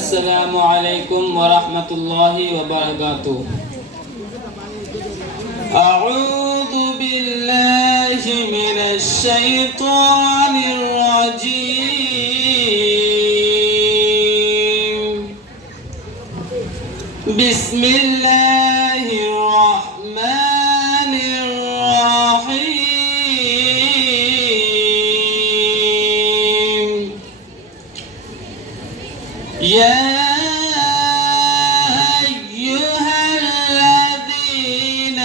السلام عليكم ورحمة الله وبركاته. أعوذ بالله من الشيطان الرجيم. بسم الله الرحمن الرحيم. يا أيها الذين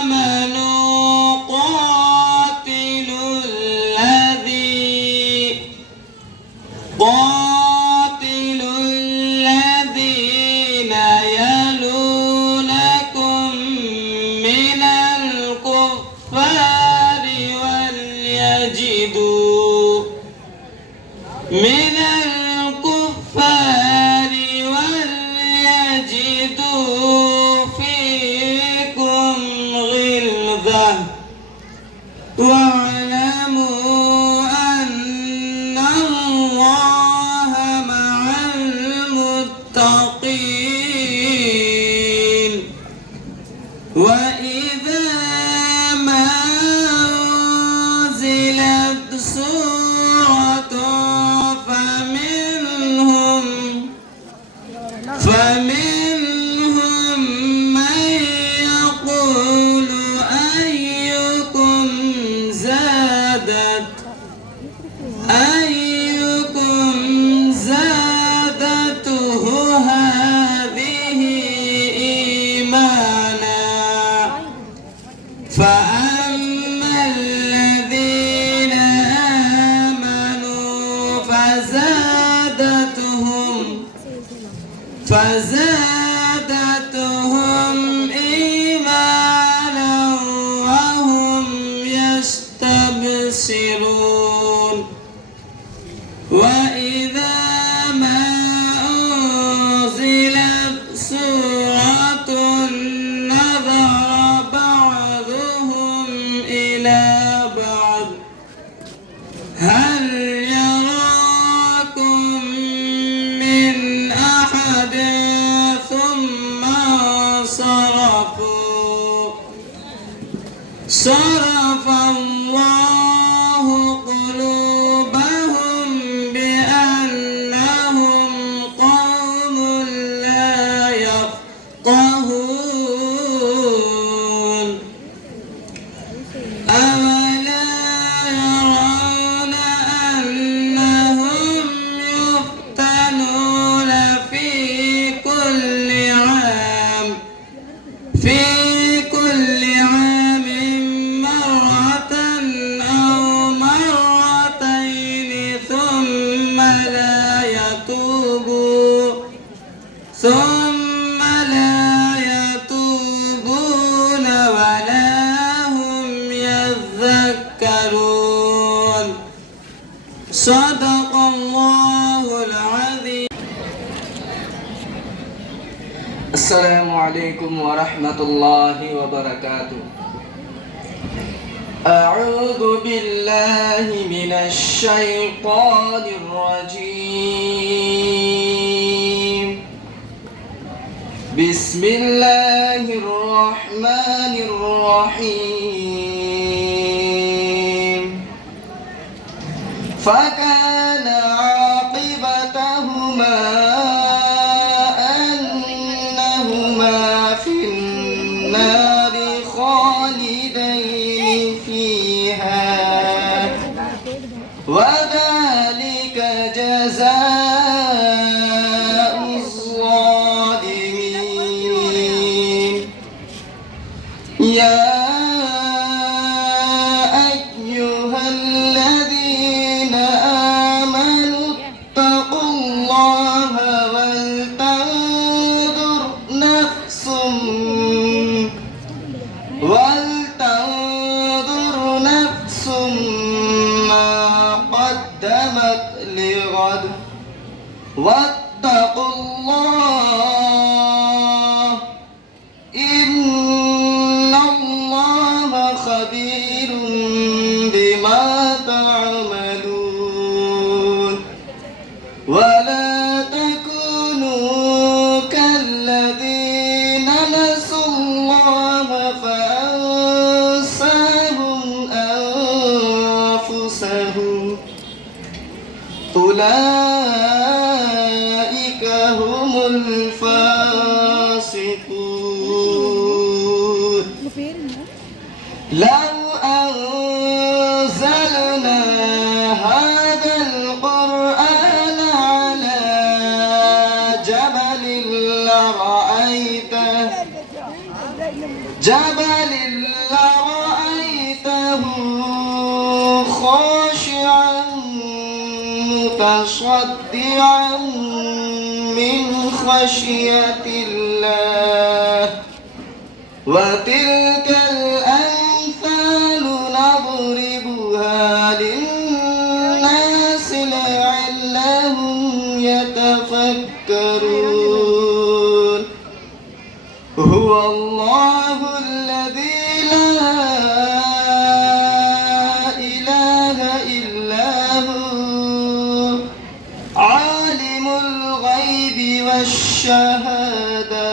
آمنوا قاتلوا الذين يلونكم من الكفار وليجدوا فيكم غلظة واعلموا أن الله مع المتقين. وإذا ما أنزلت سورة فمنهم من يقول أيكم زادته هذه إيمانا. فأما الذين آمنوا فزادتهم إيمانا وهم يستبشرون. وإذا ما أنزلت سورة نظر بعضهم إلى بعض هل يراكم من أحد ثم صرف الله قلوبهم بأنهم قوم لا يفقهون. أولا يرون أنهم يفتنون في كل عام مرة أو مرتين ثم لا يتوبون ولا هم يذكرون. صدق الله العظيم. السلام عليكم ورحمة الله وبركاته. أعوذ بالله من الشيطان الرجيم. بسم الله الرحمن الرحيم. فكان عاقبتهما أنهما في النار خالدين فيها وذلك جزاء الظالمين. يا أيها الذين آمنوا اتقوا الله ولتنظر نفس ما قدمت لغد واتقوا الله إن الله خبير بما تعملون. ولا أولئك هم الفاسقون لو أنزلنا هذا القرآن على جبل لرأيته خاشعا متصدعا من خشية الله وتلك الأمثال نضربها للناس لعلهم يتفكرون هو الله الذي لا إله إلا هو عالم الغيب والشهادة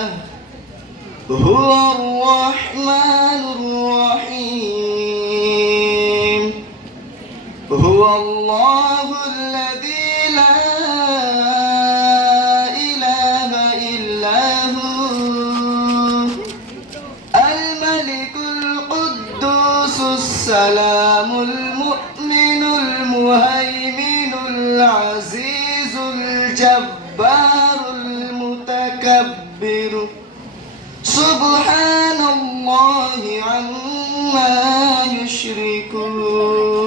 هو الرحمن الرحيم هو الله الذي لا إله إلا هو الملك القدوس السلام المؤمن المهيمن العزيز الجبار المتكبر سبحان الله عما يشركون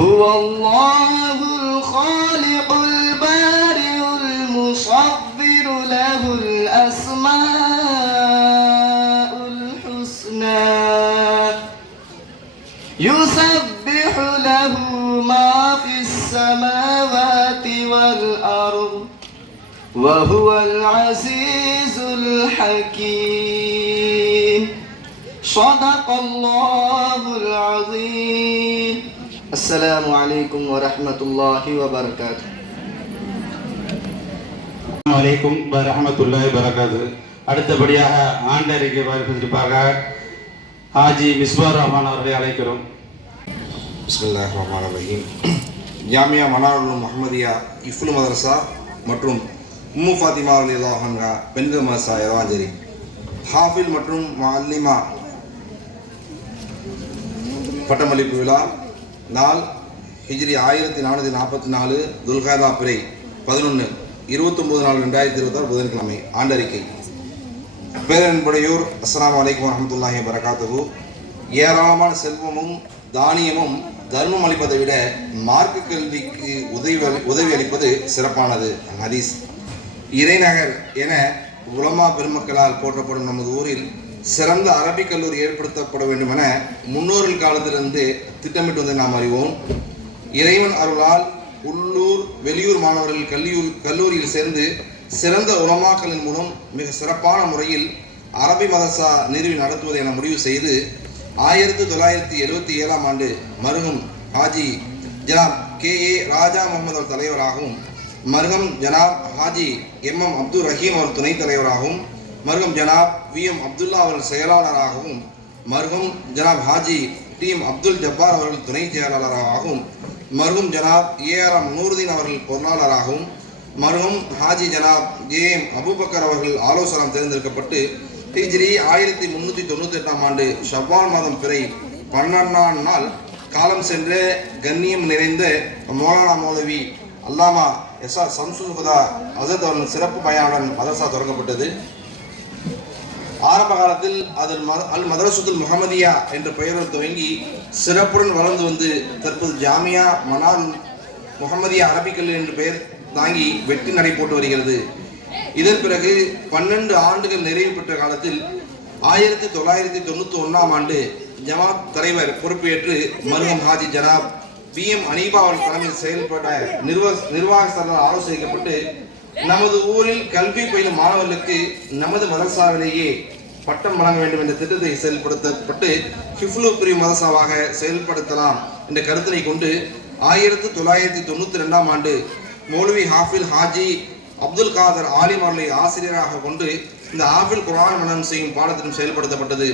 هو الله الخالق البارئ المصور له الأسماء الحسنى يسبح له ما في السماوات والأرض وهو العزيز الحكيم صدق الله العظيم السلام عليكم ورحمة الله وبركاته வலைக்கும் வரஹ்மத்துல்லாஹி வரகாத்துஹு. அடுத்தபடியாக ஆண்டறிக்கை வாய்ப்பிற்காக ஹாஜி மிஸ்பார் ரஹ்மான் அவர்களை அழைக்கிறோம். பிஸ்மில்லாஹிர் ரஹ்மானிர் ரஹீம். ஜாமியா மனாருல் முஹம்மதியா இஃப்லு மதரசா மற்றும் உம்மு ஃபாத்திமா ரலியல்லாஹு அன்ஹா பெண்கள் மதரசா எரவாஞ்சேரி ஹாஃபில் மற்றும் முஅல்லிமா பட்டமளிப்பு விழா நாள் ஹிஜ்ரி 1444 துல்காதா பிறை 11 29/4/2026 புதன்கிழமை. ஆண்டறிக்கை. பேரன்புடையோர் அஸ்ஸலாமு அலைக்கும் வரஹ்மத்துல்லாஹி வபரகாத்துஹு. ஏராளமான செல்வமும் தானியமும் தர்மம் அளிப்பதை விட மார்க்க கல்விக்கு உதவி அளிப்பது சிறப்பானது. ஹதீஸ். இறைநகர் என உலமா பெருமக்களால் போற்றப்படும் நமது ஊரில் சிறந்த அரபிக் கல்லூரி ஏற்படுத்தப்பட வேண்டும் என முன்னோர்கள் காலத்திலிருந்து திட்டமிட்டு வந்ததை நாம் அறிவோம். இறைவன் அருளால் உள்ளூர் வெளியூர் மாணவர்கள் கல்லூரியில் சேர்ந்து சிறந்த உலமாக்களின் மூலம் மிக சிறப்பான முறையில் அரபி மதரசா நிறுவி நடத்துவதை என முடிவு செய்து 1977 ஆண்டு மருகும் ஹாஜி ஜனாப் KA ராஜா முகமது அவர் தலைவராகவும் மருகம் ஜனாப் ஹாஜி MM அப்துல் ரஹீம் அவர் துணைத் தலைவராகவும் மருகம் ஜனாப் VM அப்துல்லா அவர்கள் செயலாளராகவும் மருகம் ஜனாப் ஹாஜி TM அப்துல் ஜப்பார் அவர்கள் துணை செயலாளராகவும் மருகும் ஜனாப் ARM நூருதீன் அவர்கள் பொருளாளராகவும் மருகும் ஹாஜி ஜனாப் JM அபூபக்கர் அவர்கள் ஆலோசனை தேர்ந்தெடுக்கப்பட்டு ஹிஜ்ரி 1398 ஆண்டு ஷவ்வால் மாதம் பிறை 12ஆம் நாள் காலம் சென்ற கண்ணியம் நிறைந்த மௌலானா மௌலவி அல்லாமா SR சம்சுல் ஹுதா ஹஸரத் அவர்களின் சிறப்பு பயானுடன் மதரசா தொடங்கப்பட்டது. ஆரம்ப காலத்தில் அதில் அல் மதரசுல் முஹம்மதியா என்ற பெயருடன் துவங்கி சிறப்புடன் வளர்ந்து வந்து தற்போது ஜாமியா மனாருல் முஹம்மதியா அரபிக் கல்லூரி என்ற பெயர் தாங்கி வெற்றி நடை போட்டு வருகிறது. இதன் பிறகு 12 ஆண்டுகள் நிறைவு பெற்ற காலத்தில் 1991 ஆண்டு ஜமாத் தலைவர் பொறுப்பேற்று மருகம் ஹாஜி ஜனாப் PM அனீபா அவர்கள் தலைமையில் செயல்பட நிர்வாகஸ்தரால் ஆலோசிக்கப்பட்டு நமது ஊரில் கல்வி பயிலும் மாணவர்களுக்கு நமது மதரசாவிலேயே பட்டம் வழங்க வேண்டும் என்ற திட்டத்தை செயல்படுத்தப்பட்டு ஹிஃப்லு பிரிவு மதரசாவாக செயல்படுத்தலாம் என்ற கருத்தினை கொண்டு 1992 ஆண்டு மௌலவி ஹாஃபில் ஹாஜி அப்துல் காதர் ஆலிம் அவர்களை ஆசிரியராக கொண்டு இந்த ஹாஃபில் குர்ஆன் மனனம் செய்யும் பாடத்திட்டம் செயல்படுத்தப்பட்டது.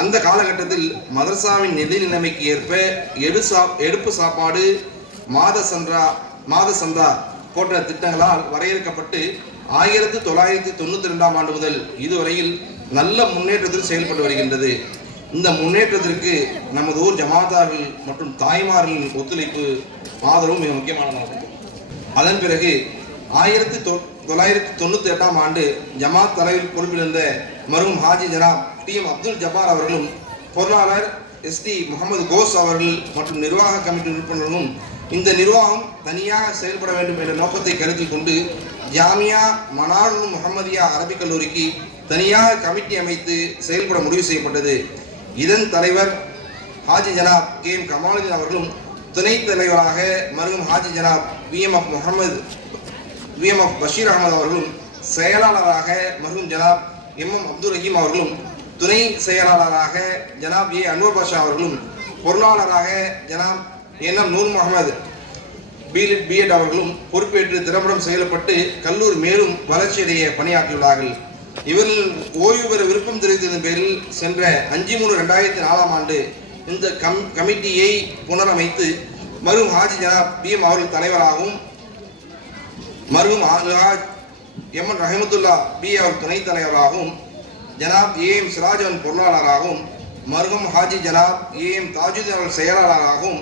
அந்த காலகட்டத்தில் மதரசாவின் நிதி நிலைமைக்கு ஏற்ப எடுப்பு சாப்பாடு மாத சந்தா போன்ற திட்டங்களால் வரையறுக்கப்பட்டு 1992ஆம் ஆண்டு முதல் இதுவரையில் நல்ல முன்னேற்றத்தில் செயல்பட்டு வருகின்றது. இந்த முன்னேற்றத்திற்கு நமது ஊர் ஜமாத்தார்கள் மற்றும் தாய்மார்களின் ஒத்துழைப்பு ஆதரவும் மிக முக்கியமானதாகும். அதன் பிறகு 1998ஆம் ஆண்டு ஜமாத் தலைவர் பொறுப்பிலிருந்த மருகும் ஹாஜி ஜனாப் TM அப்துல் ஜப்பார் அவர்களும் பொருளாளர் SD முகமது கோஸ் அவர்கள் மற்றும் நிர்வாக கமிட்டி உறுப்பினர்களும் இந்த நிர்வாகம் தனியாக செயல்பட வேண்டும் என்ற நோக்கத்தை கருத்தில் கொண்டு ஜாமியா மனாருல் முஹம்மதியா அரபிக் கல்லூரிக்கு தனியாக கமிட்டி அமைத்து செயல்பட முடிவு செய்யப்பட்டது. இதன் தலைவர் ஹாஜி ஜனாப் KM கமாலுதீன் அவர்களும் துணைத் தலைவராக மருகும் ஹாஜி ஜனாப் VM பஷீர் அகமது அவர்களும் செயலாளராக மருகும் ஜனாப் MM அப்துல் ரஹீம் அவர்களும் துணை செயலாளராக ஜனாப் A அன்வர் பாஷா அவர்களும் பொருளாளராக ஜனாப் NM நூர் முகமது B.Ed அவர்களும் பொறுப்பேற்று திறம்படம் செயல்பட்டு கல்லூரி மேலும் வளர்ச்சியடைய பணியாற்றியுள்ளார்கள். இவர்கள் ஓய்வு பெற விருப்பம் தெரிவித்ததன் பேரில் சென்ற 5/3/2004ஆம் ஆண்டு இந்த கமிட்டியை புனரமைத்து மருகும் ஹாஜி ஜனாப் BM அவர்கள் தலைவராகவும் மருகும் MN ரஹமத்துல்லா B அவர் துணைத் தலைவராகவும் ஜனாப் AM சிராஜ் அவர்கள் பொருளாளராகவும் மருகும் ஹாஜி ஜனாப் AM தாஜுதீன் அவர்கள் செயலாளராகவும்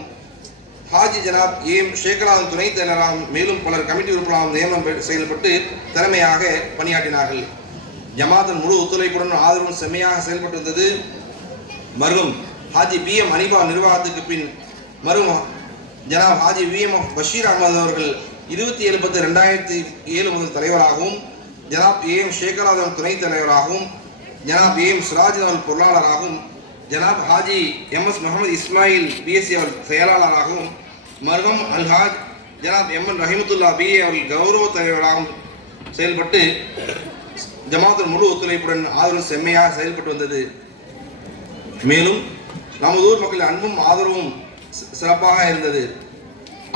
ஹாஜி ஜனாப் AM ஷேகலாவின் துணைத் தலைவராகவும் மேலும் பலர் கமிட்டி உறுப்பினராகவும் நியமனம் செயல்பட்டு திறமையாக பணியாற்றினார்கள். ஜமாத்தின் முழு ஒத்துழைப்புடன் ஆதரவும் செம்மையாக செயல்பட்டு வந்தது. மருகும் ஹாஜி BM அனிபா நிர்வாகத்துக்கு பின் மருகும் ஜனாப் ஹாஜி VM பஷீர் அகமது அவர்கள் 27/10/2007 முதல் தலைவராகவும் ஜனாப் AM ஷேகலாவின் துணைத் தலைவராகவும் ஜனாப் AM சிராஜ் அவர்கள் பொருளாளராகவும் ஜனாப் ஹாஜி MS முகமது இஸ்மாயில் BSc அவர்கள் செயலாளராகவும் மருகம் அல்ஹாஜ் ஜனாப் MN ரஹிமத்துல்லா BA அவர்கள் கௌரவ தலைவராகவும் செயல்பட்டு ஜமாத்தின் முழு ஒத்துழைப்புடன் ஆதரவு செம்மையாக செயல்பட்டு வந்தது. மேலும் நமது ஊர் மக்களின் அன்பும் ஆதரவும் சிறப்பாக இருந்தது.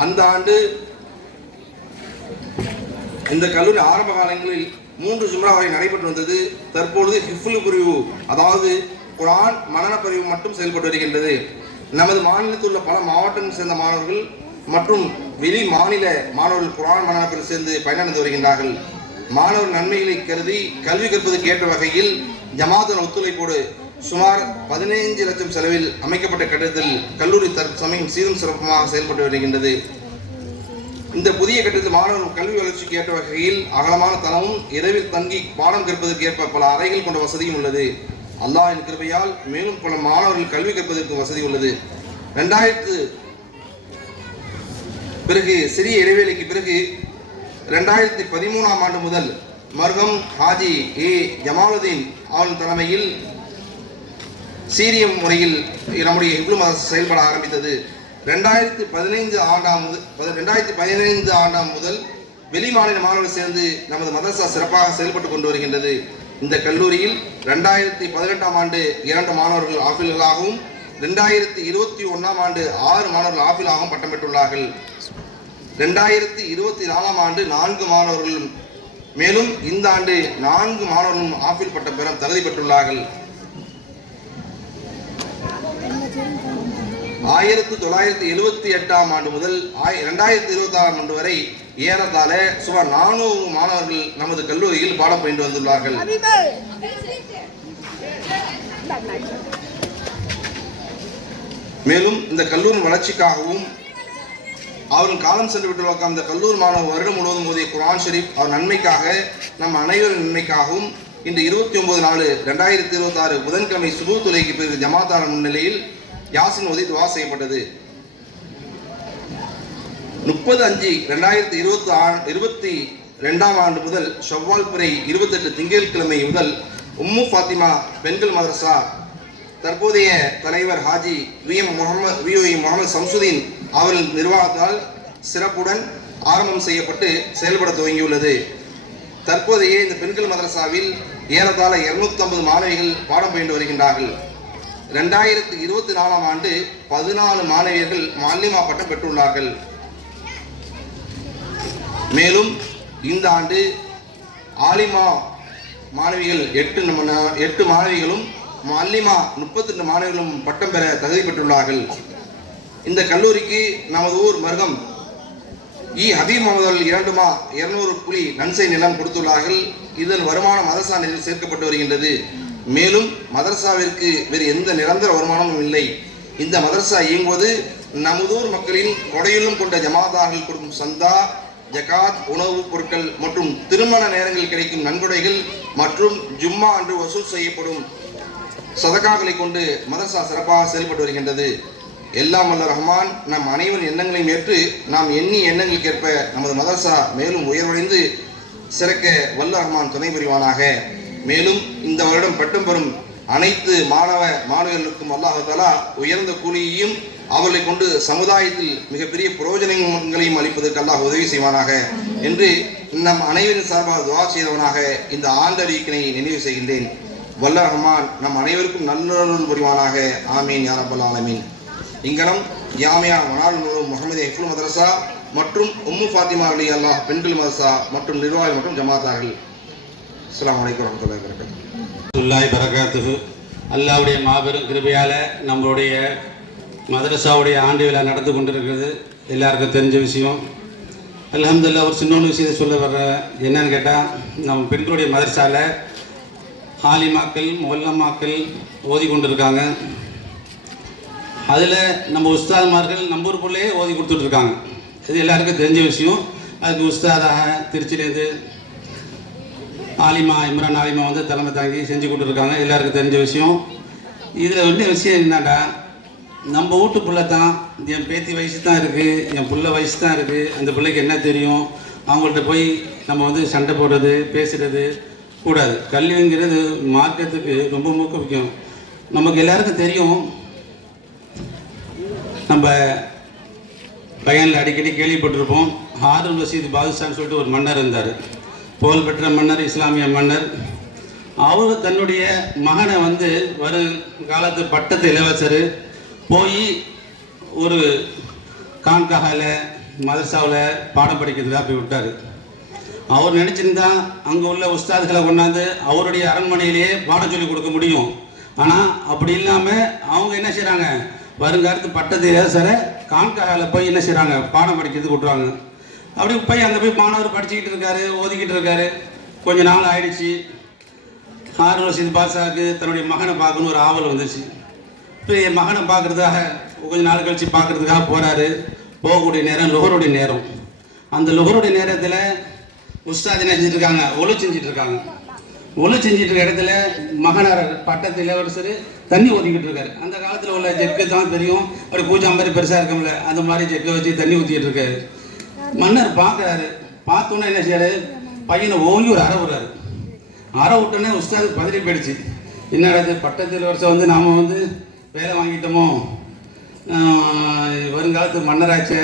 அந்த ஆண்டு இந்த கல்லூரி ஆரம்ப காலங்களில் 3 ஜும்ரா வரை நடைபெற்று வந்தது. தற்பொழுது ஹிஃபுல் பிரிவு, அதாவது குர்ஆன் மனன பிரிவு மட்டும் செயல்பட்டு வருகின்றது. நமது மாநிலத்தில் உள்ள பல மாவட்டங்களை சேர்ந்த மாணவர்கள் மற்றும் வெளி மாநில மாணவர்கள் குர்ஆன் மனன பிரிவு சேர்ந்து பயனடைந்து வருகின்றார்கள். மாணவர் நன்மைகளை கருதி கல்வி கற்பதற்கு ஏற்ற வகையில் ஜமாத்தின் ஒத்துழைப்போடு சுமார் 15 லட்சம் செலவில் அமைக்கப்பட்ட கட்டடத்தில் கல்லூரி தற்சமயம் சீரும் சிறப்புமாக செயல்பட்டு வருகின்றது. இந்த புதிய கட்டத்தில் மாணவர்கள் கல்வி வளர்ச்சிக்கு ஏற்ற வகையில் அகலமான தளமும் இரவில் தங்கி பாடம் கற்பதற்கு ஏற்ப பல அறைகள் கொண்ட வசதியும் உள்ளது. அல்லாஹ்வின் கிருபையால் மேலும் பல மாணவர்கள் கல்வி கற்பதற்கு வசதி உள்ளது. 2000 பிறகு சிறிய இடைவேளைக்கு பிறகு 2013ஆம் ஆண்டு முதல் மர்ஹூம் ஹாஜி A ஜமாலுதீன் அவர்கள் தலைமையில் சீரிய முறையில் நம்முடைய ஹிப்லு மதரசா செயல்பட ஆரம்பித்தது. 2015 ஆண்டாம் முதல் வெளி மாநில மாணவர்கள் சேர்ந்து நமது மதரசா சிறப்பாக செயல்பட்டு கொண்டு வருகின்றது. இந்த கல்லூரியில் 2018ஆம் ஆண்டு 2 மாணவர்கள் ஆஃபில்களாகவும் 2021ஆம் ஆண்டு 6 மாணவர்கள் ஆஃபிலாகவும் பட்டம் பெற்றுள்ளார்கள். 2024ஆம் ஆண்டு 4 மாணவர்களும் மேலும் இந்த ஆண்டு 4 மாணவர்களும் ஆஃபில் பட்டம் பெற தகுதி பெற்றுள்ளார்கள். 1978ஆம் ஆண்டு முதல் 2026ஆம் ஆண்டு வரை ஏறத்தாழ சுமார் 400 மாணவர்கள் நமது கல்லூரியில் பாடம் பயின்று வந்துள்ளார்கள். மேலும் இந்த கல்லூரியின் வளர்ச்சிக்காகவும் அவர்கள் காலம் சென்று விட்டுள்ள அந்த கல்லூரி மாணவர் வருடம் முழுவதும் ஓதிய குர்ஆன் ஷரீப் அவர் நன்மைக்காக நம் அனைவரின் நன்மைக்காகவும் இன்று 29/4/2026 புதன்கிழமை சுபூஹ் தொழுகைக்கு பிறகு ஜமாத்தார் முன்னிலையில் யாசின் ஓதி துஆ செய்யப்பட்டது. 30/5/2022ஆம் ஆண்டு முதல் ஷவ்வால் பிறை 28 திங்கட்கிழமை முதல் உம்மு ஃபாத்திமா பெண்கள் மதரசா தற்போதைய தலைவர் ஹாஜி VM முகமது சம்சுதீன் அவர்கள் நிர்வாகத்தால் சிறப்புடன் ஆரம்பம் செய்யப்பட்டு செயல்பட துவங்கியுள்ளது. தற்போதைய இந்த பெண்கள் மதரசாவில் ஏறத்தாழ 250 மாணவிகள் பாடம் பயின்று வருகின்றார்கள். 2024ஆம் ஆண்டு 14 மாணவியர்கள் மாலிமா பட்டம் பெற்றுள்ளார்கள். மேலும் இந்த ஆண்டு ஆலிமா மாணவிகள் 8 மாணவிகளும் மல்லிமா 32 மாணவிகளும் பட்டம் பெற தகுதி பெற்றுள்ளார்கள். இந்த கல்லூரிக்கு நமது ஊர் மர்ஹூம் ஹபீப் முகமது அவர்கள் 200 குழி நன்சை நிலம் கொடுத்துள்ளார்கள். இதன் வருமானம் மதரசா நிதியில் சேர்க்கப்பட்டு வருகின்றது. மேலும் மதரசாவிற்கு வேறு எந்த நிரந்தர வருமானமும் இல்லை. இந்த மதரசா இயங்குவது நமதூர் மக்களின் கொடையுள்ளும் கொண்ட ஜமாதார்கள் கொடுக்கும் சந்தா, ஜகாத், உணவுப் பொருட்கள் மற்றும் திருமண நேரங்களில் கிடைக்கும் நன்கொடைகள் மற்றும் ஜும்மா அன்று வசூல் செய்யப்படும் சதகாக்களை கொண்டு மதரசா சிறப்பாக செயல்பட்டு வருகின்றது. எல்லாம் வல்ல ரஹ்மான் நம் அனைவரின் எண்ணங்களையும் ஏற்று நாம் எண்ணிய எண்ணங்களுக்கேற்ப நமது மதரசா மேலும் உயர்வடைந்து சிறக்க வல்ல ரஹ்மான் துணை புரிவானாக. மேலும் இந்த வருடம் பட்டம் பெறும் அனைத்து மாணவர்களுக்கும் அல்லாஹ் தஆலா உயர்ந்த கூலியையும் அவர்களை கொண்டு சமுதாயத்தில் மிகப்பெரிய பிரயோஜனங்களையும் அளிப்பதற்கு அல்லாஹ் உதவி செய்வானாக என்று நம் அனைவரின் சார்பாக துஆ செய்தவனாக இந்த ஆண்டறிக்கையை நினைவு செய்கின்றேன். வல்ல ரஹ்மான் நம் அனைவருக்கும் நல்லருள் புரிவானாக. ஆமீன் யா ரப்பல் ஆலமீன். இங்கனம் ஜாமியா மனார் முஹம்மது ஹிஃபுல் மதரசா மற்றும் உம்மு ஃபாத்திமா அலி அல்லாஹ் பெண்கள் மதரசா மற்றும் நிர்வாகி மற்றும் ஜமாத்தார்கள். அஸ்ஸலாமு அலைக்கும் வரஹ்மத்துல்லாஹி வபரகாத்துஹு. அல்லாஹ்வுடைய மாபெரும் கிருபையால் நம்மளுடைய மதரசாவுடைய ஆண்டு விழா நடந்து கொண்டிருக்கிறது. எல்லாருக்கும் தெரிஞ்ச விஷயம். அல்ஹம்துலில்லாஹ். ஒரு சின்ன விஷயத்தை சொல்ல வர்ற என்னன்னு கேட்டால், நம்ம பெண்களுடைய மதரசாவில் ஆலிமாக்கள் முஹல்லமாக்கள் ஓதி கொண்டிருக்காங்க. அதில் நம்ம உஸ்தாத்மார்கள் நம்ம ஊருக்குள்ளேயே ஓதி கொடுத்துட்ருக்காங்க. இது எல்லாருக்கும் தெரிஞ்ச விஷயம். அதுக்கு உஸ்தாதாக திருச்சியிலேருந்து ஆலிமா இம்ரான் ஆலிமா வந்து தலைமை தாங்கி செஞ்சு கொடுத்துருக்காங்க. எல்லாருக்கும் தெரிஞ்ச விஷயம். இதில் விஷயம் என்னடா, நம்ம வீட்டு பிள்ளை தான், என் பேத்தி வயசு தான் இருக்குது, என் பிள்ளை வயசு தான் இருக்குது, அந்த பிள்ளைக்கு என்ன தெரியும், அவங்கள்ட்ட போய் நம்ம சண்டை போடுறது பேசுகிறது கூடாது. கல்விங்கிறது மார்க்கத்துக்கு ரொம்ப முக்கியம். நமக்கு எல்லாருக்கும் தெரியும், நம்ம பையனில் அடிக்கடி கேள்விப்பட்டிருப்போம், ஹாரூன் ரஷீத் பாதுஷான்னு சொல்லிட்டு ஒரு மன்னர் இருந்தார். புகழ்பெற்ற மன்னர், இஸ்லாமிய மன்னர். அவர் தன்னுடைய மகனை வரும் காலத்து பட்டத்து இளவரசர் போய் ஒரு கான்காவில் மதரசாவில் பாடம் படிக்கிறதுக்காக போய் விட்டார். அவர் நினச்சிருந்தா அங்கே உள்ள உஸ்தாதுகளை கொண்டாந்து அவருடைய அரண்மனையிலேயே பாடம் சொல்லி கொடுக்க முடியும். ஆனால் அப்படி இல்லாமல் அவங்க என்ன செய்கிறாங்க, வருங்காலத்து பட்டத்து இளவரசரை கான்காவில் போய் என்ன செய்கிறாங்க, பாடம் படிக்கிறதுக்கு விட்ருவாங்க. அப்படி போய் அங்கே போய் மாணவர் படிச்சுக்கிட்டு இருக்காரு, ஓதிக்கிட்டு இருக்காரு. கொஞ்ச நாள் ஆயிடுச்சு. ஹாரூன் ரஷீத் பாட்ஷாவுக்கு தன்னுடைய மகனை பார்க்கணுன்னு ஒரு ஆவல் வந்துச்சு. இப்போ என் மகனை பார்க்குறதாக கொஞ்ச நாள் கழித்து பார்க்குறதுக்காக போகிறாரு. போகக்கூடிய நேரம் லுஹருடைய நேரம். அந்த லுஹருடைய நேரத்தில் உஸ்தாத் என்ன செஞ்சுட்ருக்காங்க, ஒழு செஞ்சிட்ருக்காங்க. ஒழு செஞ்சிட்டு இருக்க இடத்துல மகனார் பட்டத்து இளவரசர் தண்ணி ஊற்றிக்கிட்டு இருக்காரு. அந்த காலத்தில் உள்ள ஜெக்கு தான் தெரியும், ஒரு பூஜை மாதிரி பெருசாக இருக்கும்ல, அந்த மாதிரி ஜெக்கை வச்சு தண்ணி ஊற்றிக்கிட்டு இருக்காரு. மன்னர் பார்க்குறாரு. பார்த்தோன்னே என்ன செய்யாரு, பையனை ஓங்கி ஒரு அறை விடுறாரு. அறை விட்டோன்னே உஸ்தாது பதறி போயிடுச்சு. என்னடா பட்டத்து இளவரசர் நாம் வேலை வாங்கிட்டோமோ, வருங்காலத்து மன்னராச்சே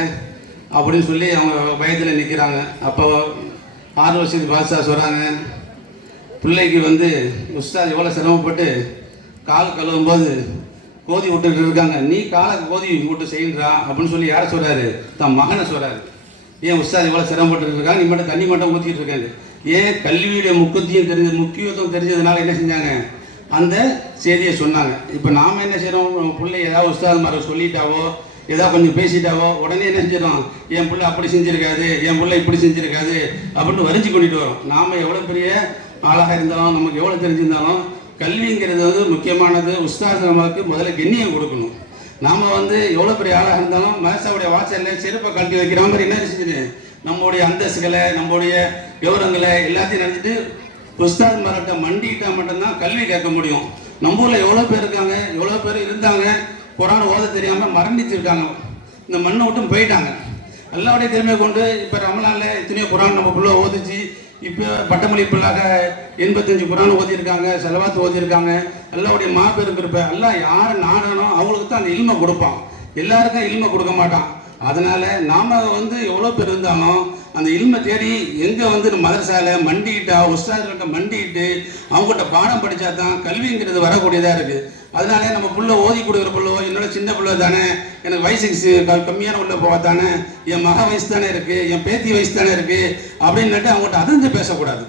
அப்படின்னு சொல்லி அவங்க பயத்தில் நிற்கிறாங்க. அப்போ ஹாரூன் ரஷீத் பாட்ஷா சொல்கிறாங்க, பிள்ளைக்கு உஸ்தாத் எவ்வளோ சிரமப்பட்டு கால் கழுவும் போது கோதி விட்டுக்கிட்டு இருக்காங்க, நீ காலை கோதி விட்டு செய்யுறா அப்படின்னு சொல்லி யாரை சொல்கிறாரு, தன் மகனை சொல்கிறாரு. ஏன் உஸ்தாத் எவ்வளோ சிரமப்பட்டு இருக்காங்க, நீ மட்டும் தண்ணி மட்டும் ஊற்றிட்டு இருக்காங்க. ஏன் கல்வியுடைய முக்கியத்துவம் தெரிஞ்சதுனால என்ன செஞ்சாங்க, அந்த செய்தியை சொன்னாங்க. இப்போ நாம் என்ன செய்கிறோம், பிள்ளை ஏதாவது உஸ்தாத் மாதிரி சொல்லிட்டாவோ ஏதாவது கொஞ்சம் பேசிட்டாவோ உடனே என்ன செஞ்சிடும், என் பிள்ளை அப்படி செஞ்சுருக்காது, என் பிள்ளை இப்படி செஞ்சுருக்காது அப்படின்னு வரைஞ்சி கொண்டுட்டு வரோம். நாம் எவ்வளோ பெரிய ஆளாக இருந்தாலும் நமக்கு எவ்வளோ தெரிஞ்சிருந்தாலும் கல்விங்கிறது முக்கியமானது. உஸ்தாத் நமக்கு முதல்ல கண்ணியம் கொடுக்கணும். நாம் எவ்வளோ பெரிய ஆளாக இருந்தாலும் மதரசாவுடைய வாசலில் செருப்பை கழட்டி வைக்கிற மாதிரி என்ன செஞ்சுது, நம்மளுடைய அந்தஸ்துகளை நம்மளுடைய விவரங்களை எல்லாத்தையும் நினச்சிட்டு உஸ்தாத் மரட்ட மண்டிக்கிட்டால் மட்டும்தான் கல்வி கேட்க முடியும். நம்ம ஊரில் எவ்வளோ பேர் இருக்காங்க, எவ்வளோ பேர் இருந்தாங்க, குரான் ஓத தெரியாமல் மரணிச்சிருக்காங்க, இந்த மண்ணை விட்டும் போயிட்டாங்க. எல்லாருடைய திறமையை கொண்டு இப்போ ரமலானில் எத்தனையோ குரான் நம்ம பிள்ளை ஓதிச்சு. இப்போ பட்டமளிப்புள்ளாக 85 குரான் ஓதியிருக்காங்க, செலவாத்து ஓதியிருக்காங்க. எல்லாருடைய மாபெரும் இருப்ப எல்லாம் யாரை நாடணும் அவங்களுக்கு தான் அந்த இல்மை கொடுப்பான், எல்லாருக்கும் இல்மை கொடுக்க மாட்டான். அதனால் நாம் எவ்வளோ பேர் இருந்தாலும் அந்த இல்மை தேடி எங்கே மதரசாவில் மண்டிக்கிட்டா உஸ்தாதுகிட்ட மண்டிக்கிட்டு அவங்ககிட்ட பாடம் படித்தா தான் கல்விங்கிறது வரக்கூடியதாக இருக்குது. அதனால நம்ம பிள்ளை ஓதி கொடுக்குற பிள்ளை என்னோட சின்ன பிள்ளை தானே, எனக்கு வயசு கம்மியான உள்ள போக தானே, என் மக வயசு தானே இருக்குது, என் பேத்தி வயசு தானே இருக்குது அப்படின்னுட்டு அவங்ககிட்ட அதிர்ந்து பேசக்கூடாது.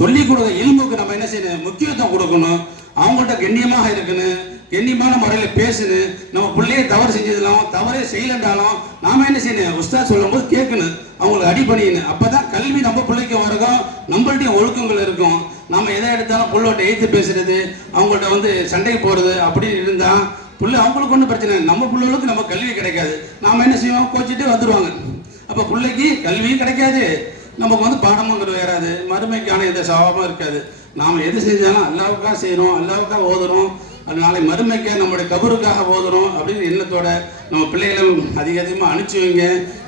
சொல்லிக் கொடுக்க இல்முக்கு நம்ம என்ன செய்யணும், முக்கியத்துவம் கொடுக்கணும். அவங்கள்ட்ட கண்ணியமாக இருக்கணும், கண்ணியமான முறையில் பேசுன்னு நம்ம பிள்ளையே தவறு செஞ்சதுலாம் தவறே செய்யலன்றாலும் நாம என்ன செய்யணும், உஸ்தாத் சொல்லும்போது கேட்கணும், அவங்களுக்கு அடிபணியணும். அப்பதான் கல்வி நம்ம பிள்ளைக்கு வரும், நம்மள்டையும் ஒழுக்கங்கள் இருக்கும். நம்ம எதை எடுத்தாலும் புள்ளோட்ட எய்த்து பேசுறது, அவங்கள்ட்ட வந்து சண்டைக்கு போறது அப்படின்னு இருந்தா புள்ள அவங்களுக்கு ஒன்றும் பிரச்சனை இல்லை, நம்ம பிள்ளைகளுக்கு நம்ம கல்வி கிடைக்காது. நாம என்ன செய்வோம், கோச்சிட்டு வந்துடுவாங்க. அப்போ பிள்ளைக்கு கல்வியும் கிடைக்காது, நமக்கு வந்து பாடமுங்கிறது வேறாது, மறுமைக்கான எந்த சவாபமும் இருக்காது. நாம் எது செஞ்சாலும் அல்லாவுக்காக செய்கிறோம், அல்லாவுக்காக ஓதுறோம், அதனால மறுமைக்காக நம்முடைய கபருக்காக ஓதுறோம் அப்படின்னு எண்ணத்தோட நம்ம பிள்ளைகளும் அதிகமாக அனுப்பிச்சி வைங்க.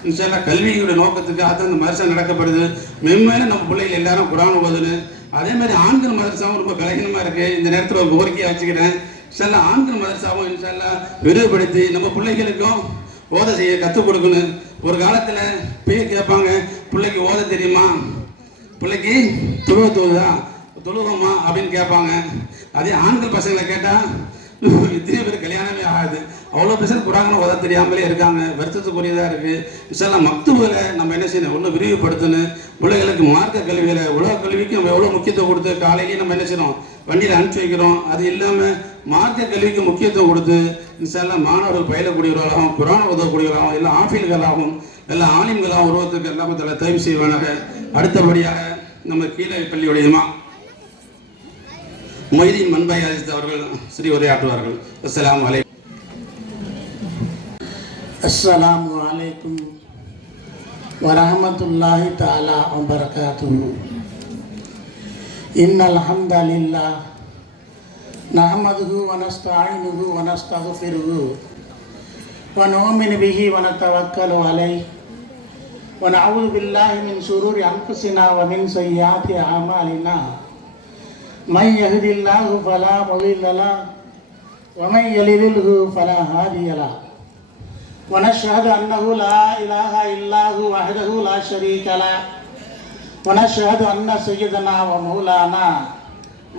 இன்ஷால்லா கல்வியோட நோக்கத்துக்காக தான் இந்த மதரசா நடக்கப்படுது. மென்மேலும் நம்ம பிள்ளைகள் எல்லாரும் குரான் ஓதுன்னு. அதே மாதிரி ஆண்கள் மதரசாவும் ரொம்ப கலைஞனமாக இருக்குது. இந்த நேரத்தில் ஒரு கோரிக்கையை வச்சுக்கிறேன், இன்ஷால்லா ஆண்கள் மதரசாவும் இன்ஷால்லா விரிவுபடுத்தி நம்ம பிள்ளைகளுக்கும் ஓத செய்ய கற்றுக் கொடுக்கணும். ஒரு காலத்தில் போய் கேட்பாங்க, பிள்ளைக்கு ஓத தெரியுமா, பிள்ளைக்கு தொழுவா தொழுவோமா அப்படின்னு கேட்பாங்க. அதே ஆண்கள் பசங்களை கேட்டால் இத்தனை பேர் கல்யாணமே ஆகாது. அவ்வளோ பேர் குரான ஓத தெரியாமலே இருக்காங்க. வருத்தத்துக்குரியதாக இருக்குது. இன்ஷால்லா மக்துபுகளை நம்ம என்ன செய்யணும், ஒன்றும் விரிவுபடுத்தணும். பிள்ளைகளுக்கு மார்க்க கல்வியில் உலக கல்விக்கு நம்ம எவ்வளோ முக்கியத்துவம் கொடுத்து காலையிலேயே நம்ம என்ன செய்யணும், வண்டியில் அனுப்பிச்சி வைக்கிறோம். அது இல்லாமல் மார்க்க கல்விக்கு முக்கியத்துவம் கொடுத்து இன்ஷால்லா மாணவர்கள் பயிலக்கூடியவர்களாகவும் குரான் உதவக்கூடியவர்களாகவும் எல்லா ஆஃபீல்களாகவும் எல்லா ஆலிம்களாகவும் உருவத்துக்கு எல்லாமே தலை தயவு செய்வானாக. அடுத்தபடியாக நம்ம கீழே பள்ளியுடையமா மொய்தீன் மன்பாய் அஜித் அவர்கள் ஸ்ரீ உரையாற்றுவார்கள். அஸ்ஸலாமு அலைக்கும். அஸ்ஸலாமு அலைக்கும் வரஹ்மத்துல்லாஹி தஆலா வ பரகாத்துஹு. இன்னல் ஹம்தலில்லாஹ் நஹ்மதுஹு வ நஸ்தஈனுஹு வ நஸ்தக்ஃபிருஹு வ நு'மினு பிஹி வ நதவக்கலு அலைஹி வ நஅஊது பில்லாஹி மின் ஷுரூரி அன்ஃபுஸினா வ மின் ஸய்யிஆத்தி அமாலினா. من يهد الله فلا مضل له ومن يضلله فلا هادي له ونشهد أنه لا إله إلا هو وحده لا شريك له ونشهد أن سيدنا ومولانا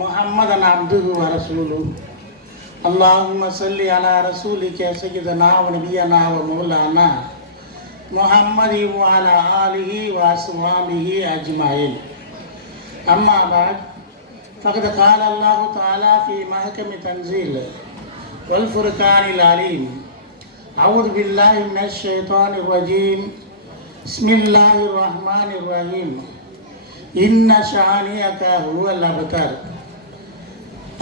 محمدا عبده ورسوله. اللهم صل على رسولك سيدنا ونبينا ومولانا محمد وعلى آله وأصحابه أجمعين. أما بعد فقد قال الله تعالى في محكم تنزيل والفرقان العليم. أعوذ بالله من الشيطان الرجيم. بسم الله الرحمن الرحيم. إن شانئك هو الأبتر.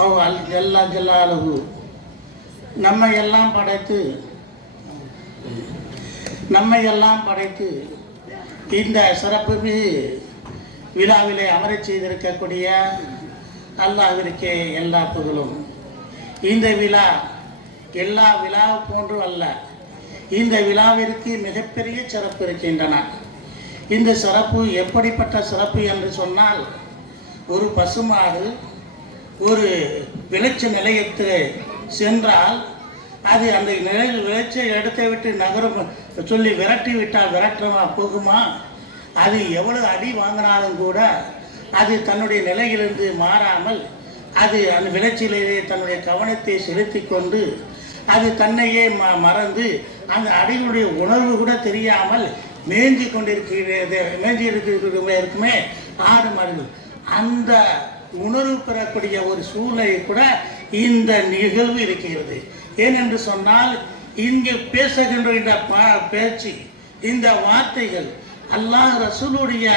أو جل جلاله. நம்மை எல்லாம் படைத்து இந்த சிறப்பு விழாவிலே அமரச் செய்திருக்கக்கூடிய அல்லாஹ்விற்கே எல்லா புகழும். இந்த விழா எல்லா விழா போன்று அல்ல. இந்த விழாவிற்கு மிகப்பெரிய சிறப்பு இருக்கின்றன. இந்த சிறப்பு எப்படிப்பட்ட சிறப்பு என்று சொன்னால், ஒரு பசுமாடு ஒரு விளைச்ச நிலையத்தை சென்றால் அது அந்த விளைச்ச இடத்தை விட்டு நகரும் சொல்லி விரட்டி விட்டால் விரட்டமா போகுமா? அது எவ்வளவு அடி வாங்கினாலும் கூட அது தன்னுடைய நிலையிலிருந்து மாறாமல் அது அந்த விளைச்சலிலே தன்னுடைய கவனத்தை செலுத்தி கொண்டு அது தன்னையே மறந்து அந்த அடிகளுடைய உணர்வு கூட தெரியாமல் மேய்ஞ்சி இருக்குமே ஆடு மாடுகள். அந்த உணர்வு பெறக்கூடிய ஒரு சூழ்நிலை கூட இந்த நிகழ்வு இருக்கிறது. ஏனென்று சொன்னால், இங்கே பேசுகின்ற இந்த பேச்சு, இந்த வார்த்தைகள் அல்லாஹ் ரசூலுடைய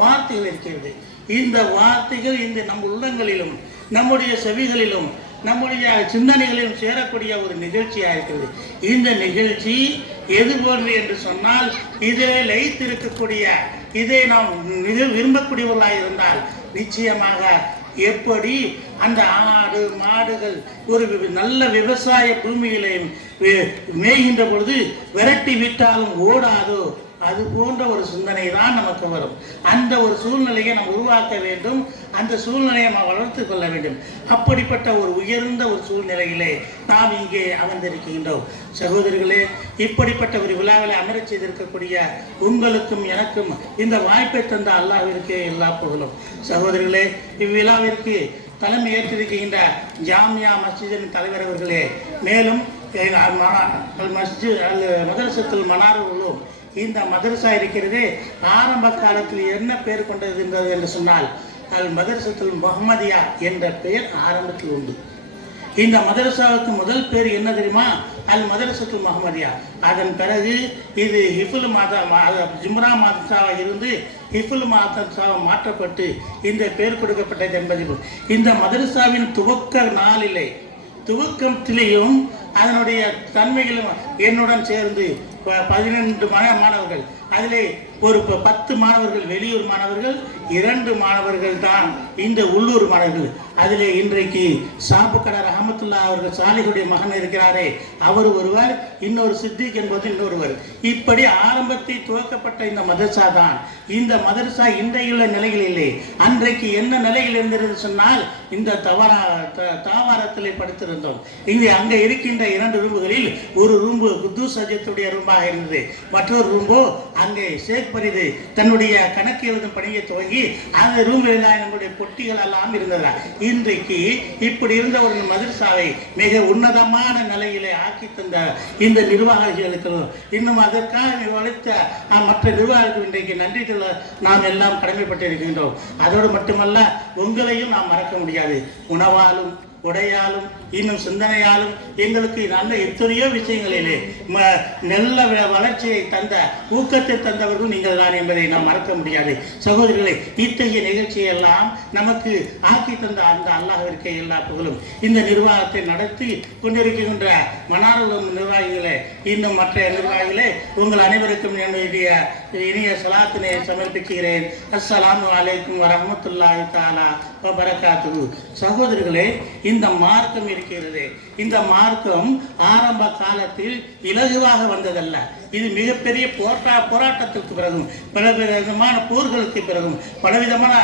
வார்த்தைகள் இருக்கிறது. இந்த வார்த்தைகள் இந்த நம் உள்ளங்களிலும் நம்முடைய செவிகளிலும் நம்முடைய சிந்தனைகளிலும் சேரக்கூடிய ஒரு நிகழ்ச்சியாக இருக்கிறது. இந்த நிகழ்ச்சி எது போன்று என்று சொன்னால், இதை லயித்திருக்கக்கூடிய, இதை நாம் விரும்பக்கூடியவர்களாக இருந்தால் நிச்சயமாக எப்படி அந்த ஆடு மாடுகள் ஒரு நல்ல விவசாய பூமியிலே மேய்கின்ற பொழுது விரட்டி விட்டாலும் ஓடாதோ, அது போன்ற ஒரு சிந்தனை தான் நமக்கு வரும். அந்த ஒரு சூழ்நிலையை நாம் உருவாக்க வேண்டும். அந்த சூழ்நிலையை நாம் வளர்த்து கொள்ள வேண்டும். அப்படிப்பட்ட ஒரு உயர்ந்த ஒரு சூழ்நிலையிலே நாம் இங்கே அமர்ந்திருக்கின்றோம். சகோதரிகளே, இப்படிப்பட்ட ஒரு விழாவில் அமரச் செய்திருக்கக்கூடிய உங்களுக்கும் எனக்கும் இந்த வாய்ப்பை தந்த அல்லாஹ்விற்கே எல்லா புகழும். சகோதரிகளே, இவ்விழாவிற்கு தலைமை ஏற்றிருக்கின்ற ஜாமியா மஸ்ஜிதின் தலைவர் அவர்களே, மேலும் மதரசத்துல் மனாருகளும் இந்த மதரசா இருக்கிறது ஆரம்ப காலத்தில் என்ன பெயர் கொண்டது என்று சொன்னால், அல் மதரசத்துல் முஹம்மதியா என்ற பெயர் ஆரம்பத்தில் உண்டு. இந்த மதரசாவுக்கு முதல் பேர் என்ன தெரியுமா? அல் மதரசத்துல் முஹம்மதியா. அதன் பிறகு இது ஹிஃபுல் ஜிம்ரா மதரசாவாக இருந்து ஹிஃபுல் மதரசாவை மாற்றப்பட்டு இந்த பேர் கொடுக்கப்பட்டது என்பது. இந்த மதரசாவின் துவக்க நாளிலே துவக்கத்திலேயும் அதனுடைய தன்மைகளும் என்னுடன் சேர்ந்து 12 மாணவர்கள், அதிலே ஒரு 10 மாணவர்கள் வெளியூர் மாணவர்கள், 2 மாணவர்கள் தான் இந்த உள்ளூர் மாணவர்கள். அதிலே இன்றைக்கு சாபுக்கடர் அஹமத்துல்லா அவர்கள் சாலிகுடைய மகன் இருக்கிறாரே, அவர் ஒருவர், இன்னொரு சித்திக் என்பது இன்னொருவர். இப்படி ஆரம்பத்தில் துவக்கப்பட்ட இந்த மதரசா தான். இந்த மதரசா இன்றையுள்ள நிலையில் இல்லை. அன்றைக்கு என்ன நிலையில் இருந்தது சொன்னால், இந்த தாவாரத்திலே படித்திருந்தோம். இங்கே அங்கே இருக்கின்ற 2 ரூம்புகளில் ஒரு ரூம்பு குத்தூஸ் அஜத்துடைய ரூம்பாக இருந்தது, மற்றொரு ரூம்போ அங்கே ஷேக் பரிது தன்னுடைய கணக்கு எழுதும் பணியை துவங்கி அந்த ரூமில் நம்முடைய பொட்டிகள் எல்லாம் இருந்ததா. இன்றைக்கு இப்படி இருந்த ஒரு மதரசாவை மிக உன்னதமான நிலையிலே ஆக்கி தந்த இந்த நிர்வாகிகளுக்கு, இன்னும் அதற்காக உழைத்த மற்ற நிர்வாகிகள் இன்றைக்கு நன்றி சொல்ல நாம் எல்லாம் கடமைப்பட்டு இருக்கின்றோம். அதோடு மட்டுமல்ல, உங்களையும் நாம் மறக்க முடியாது. உணவாலும் உடையாலும் இன்னும் சிந்தனையாலும் எங்களுக்கு நல்ல எத்தனையோ விஷயங்களிலே நல்ல வளர்ச்சியை தந்த ஊக்கத்தை தந்தவர்கள் நீங்கள் தான் என்பதை நாம் மறக்க முடியாது. சகோதரர்களே, இத்தகைய நிகழ்ச்சியை எல்லாம் நமக்கு ஆக்கி தந்த அந்த அல்லாஹ்விற்கு எல்லா புகழும். இந்த நிர்வாகத்தை நடத்தி கொண்டிருக்கின்ற மனாருல் நிர்வாகிகளே, இன்னும் மற்ற நிர்வாகிகளே, உங்கள் அனைவருக்கும் என்னுடைய இனிய சலாத்தினை சமர்ப்பிக்கிறேன். அஸ்ஸலாமு அலைக்கும் வரஹ்மத்துல்லாஹி தஆலா வ பரகாத்துஹு. சகோதரர்களே, இந்த மார்க்கம் இருக்கிறது. இந்த மார்க்கம் ஆரம்ப காலத்தில் இலகுவாக வந்ததல்ல. இது மிகப்பெரிய போராட்டத்திற்கு பிறகும், பலவிதமான போர்களுக்கு பிறகும், பலவிதமான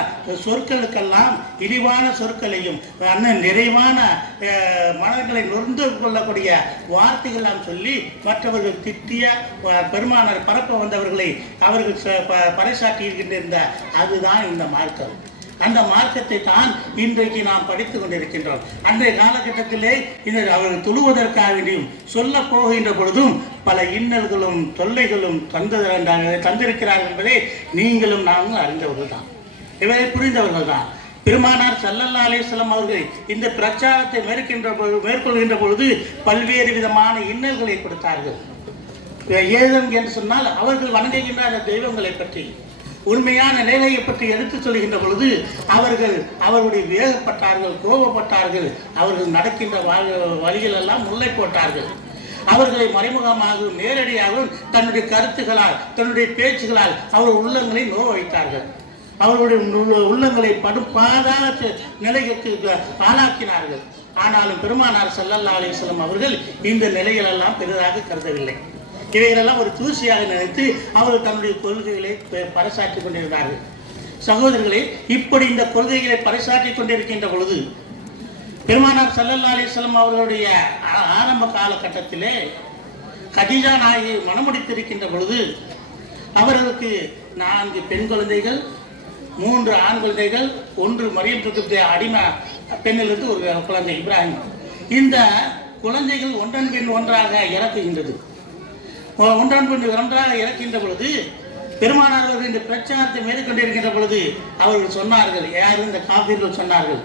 சொற்களுக்கெல்லாம் இழிவான சொற்களையும் நிறைவான மனங்களை நொந்து கொள்ளக்கூடிய வார்த்தைகள் நாம் சொல்லி மற்றவர்கள் திட்டிய பெருமானார் பரப்ப வந்தவர்களை அவர்கள் பறைசாற்றி இருக்கின்ற அதுதான் இந்த மார்க்கம். அந்த மார்க்கத்தை தான் இன்றைக்கு நாம் படித்துக் கொண்டிருக்கின்றோம். அன்றைய காலகட்டத்திலே அவர்கள் தொழுவதற்காகவும் சொல்ல போகின்ற பொழுதும் பல இன்னல்களும் தொல்லைகளும் தந்திருக்கிறார்கள் என்பதை நீங்களும் நாங்களும் அறிந்தவர்கள் தான், இவரை புரிந்தவர்கள் தான். பெருமானார் ஸல்லல்லாஹு அலைஹி வஸல்லம் அவர்கள் இந்த பிரச்சாரத்தை மேற்கொள்கின்ற பொழுது பல்வேறு விதமான இன்னல்களை கொடுத்தார்கள். ஏதம் என்று சொன்னால் அவர்கள் வணங்குகின்ற அந்த தெய்வங்களை பற்றி, உண்மையான நிலையை பற்றி எடுத்து சொல்கின்ற பொழுது அவர்கள் அவருடைய வேகப்பட்டார்கள், கோபப்பட்டார்கள். அவர்கள் நடக்கின்ற வழிகள் எல்லாம் முல்லை போட்டார்கள். அவர்களை மறைமுகமாகவும் நேரடியாகவும் தன்னுடைய கருத்துக்களால், தன்னுடைய பேச்சுகளால் அவர் உள்ளங்களை நோவ வைத்தார்கள். அவருடைய உள்ளங்களை படுபாதான நிலைக்கு ஆளாக்கினார்கள். ஆனாலும் பெருமானார் ஸல்லல்லாஹு அலைஹி வஸல்லம் அவர்கள் இந்த நிலைகளெல்லாம் பெரிதாக கருதவில்லை. இவைகளெல்லாம் ஒரு தூசியாக நினைத்து அவர்கள் தன்னுடைய கொள்கைகளை பறைசாற்றி கொண்டிருந்தார்கள். சகோதரர்களே, இப்படி இந்த கொள்கைகளை பறைசாற்றி கொண்டிருக்கின்ற பொழுது பெருமானார் ஸல்லல்லாஹு அலைஹி வஸல்லம் அவர்களுடைய ஆரம்ப காலகட்டத்திலே கதீஜா நாயகி மணமுடித்திருக்கின்ற பொழுது அவர்களுக்கு 4 பெண் குழந்தைகள், 3 ஆண் குழந்தைகள், 1 மரியத்துக்கு அடிமை பெண்ணிலிருந்து ஒரு குழந்தை இப்ராஹிம். இந்த குழந்தைகள் ஒன்றன் பின் ஒன்றாக இறக்குகின்றது. ஒன்றாக இறக்கின்ற பொழுது பெருமானார் அவர்கள் இந்த பிரச்சாரத்தை மேற்கொண்டிருக்கின்ற பொழுது அவர்கள் சொன்னார்கள், யாரும் இந்த காபீர்கள் சொன்னார்கள்,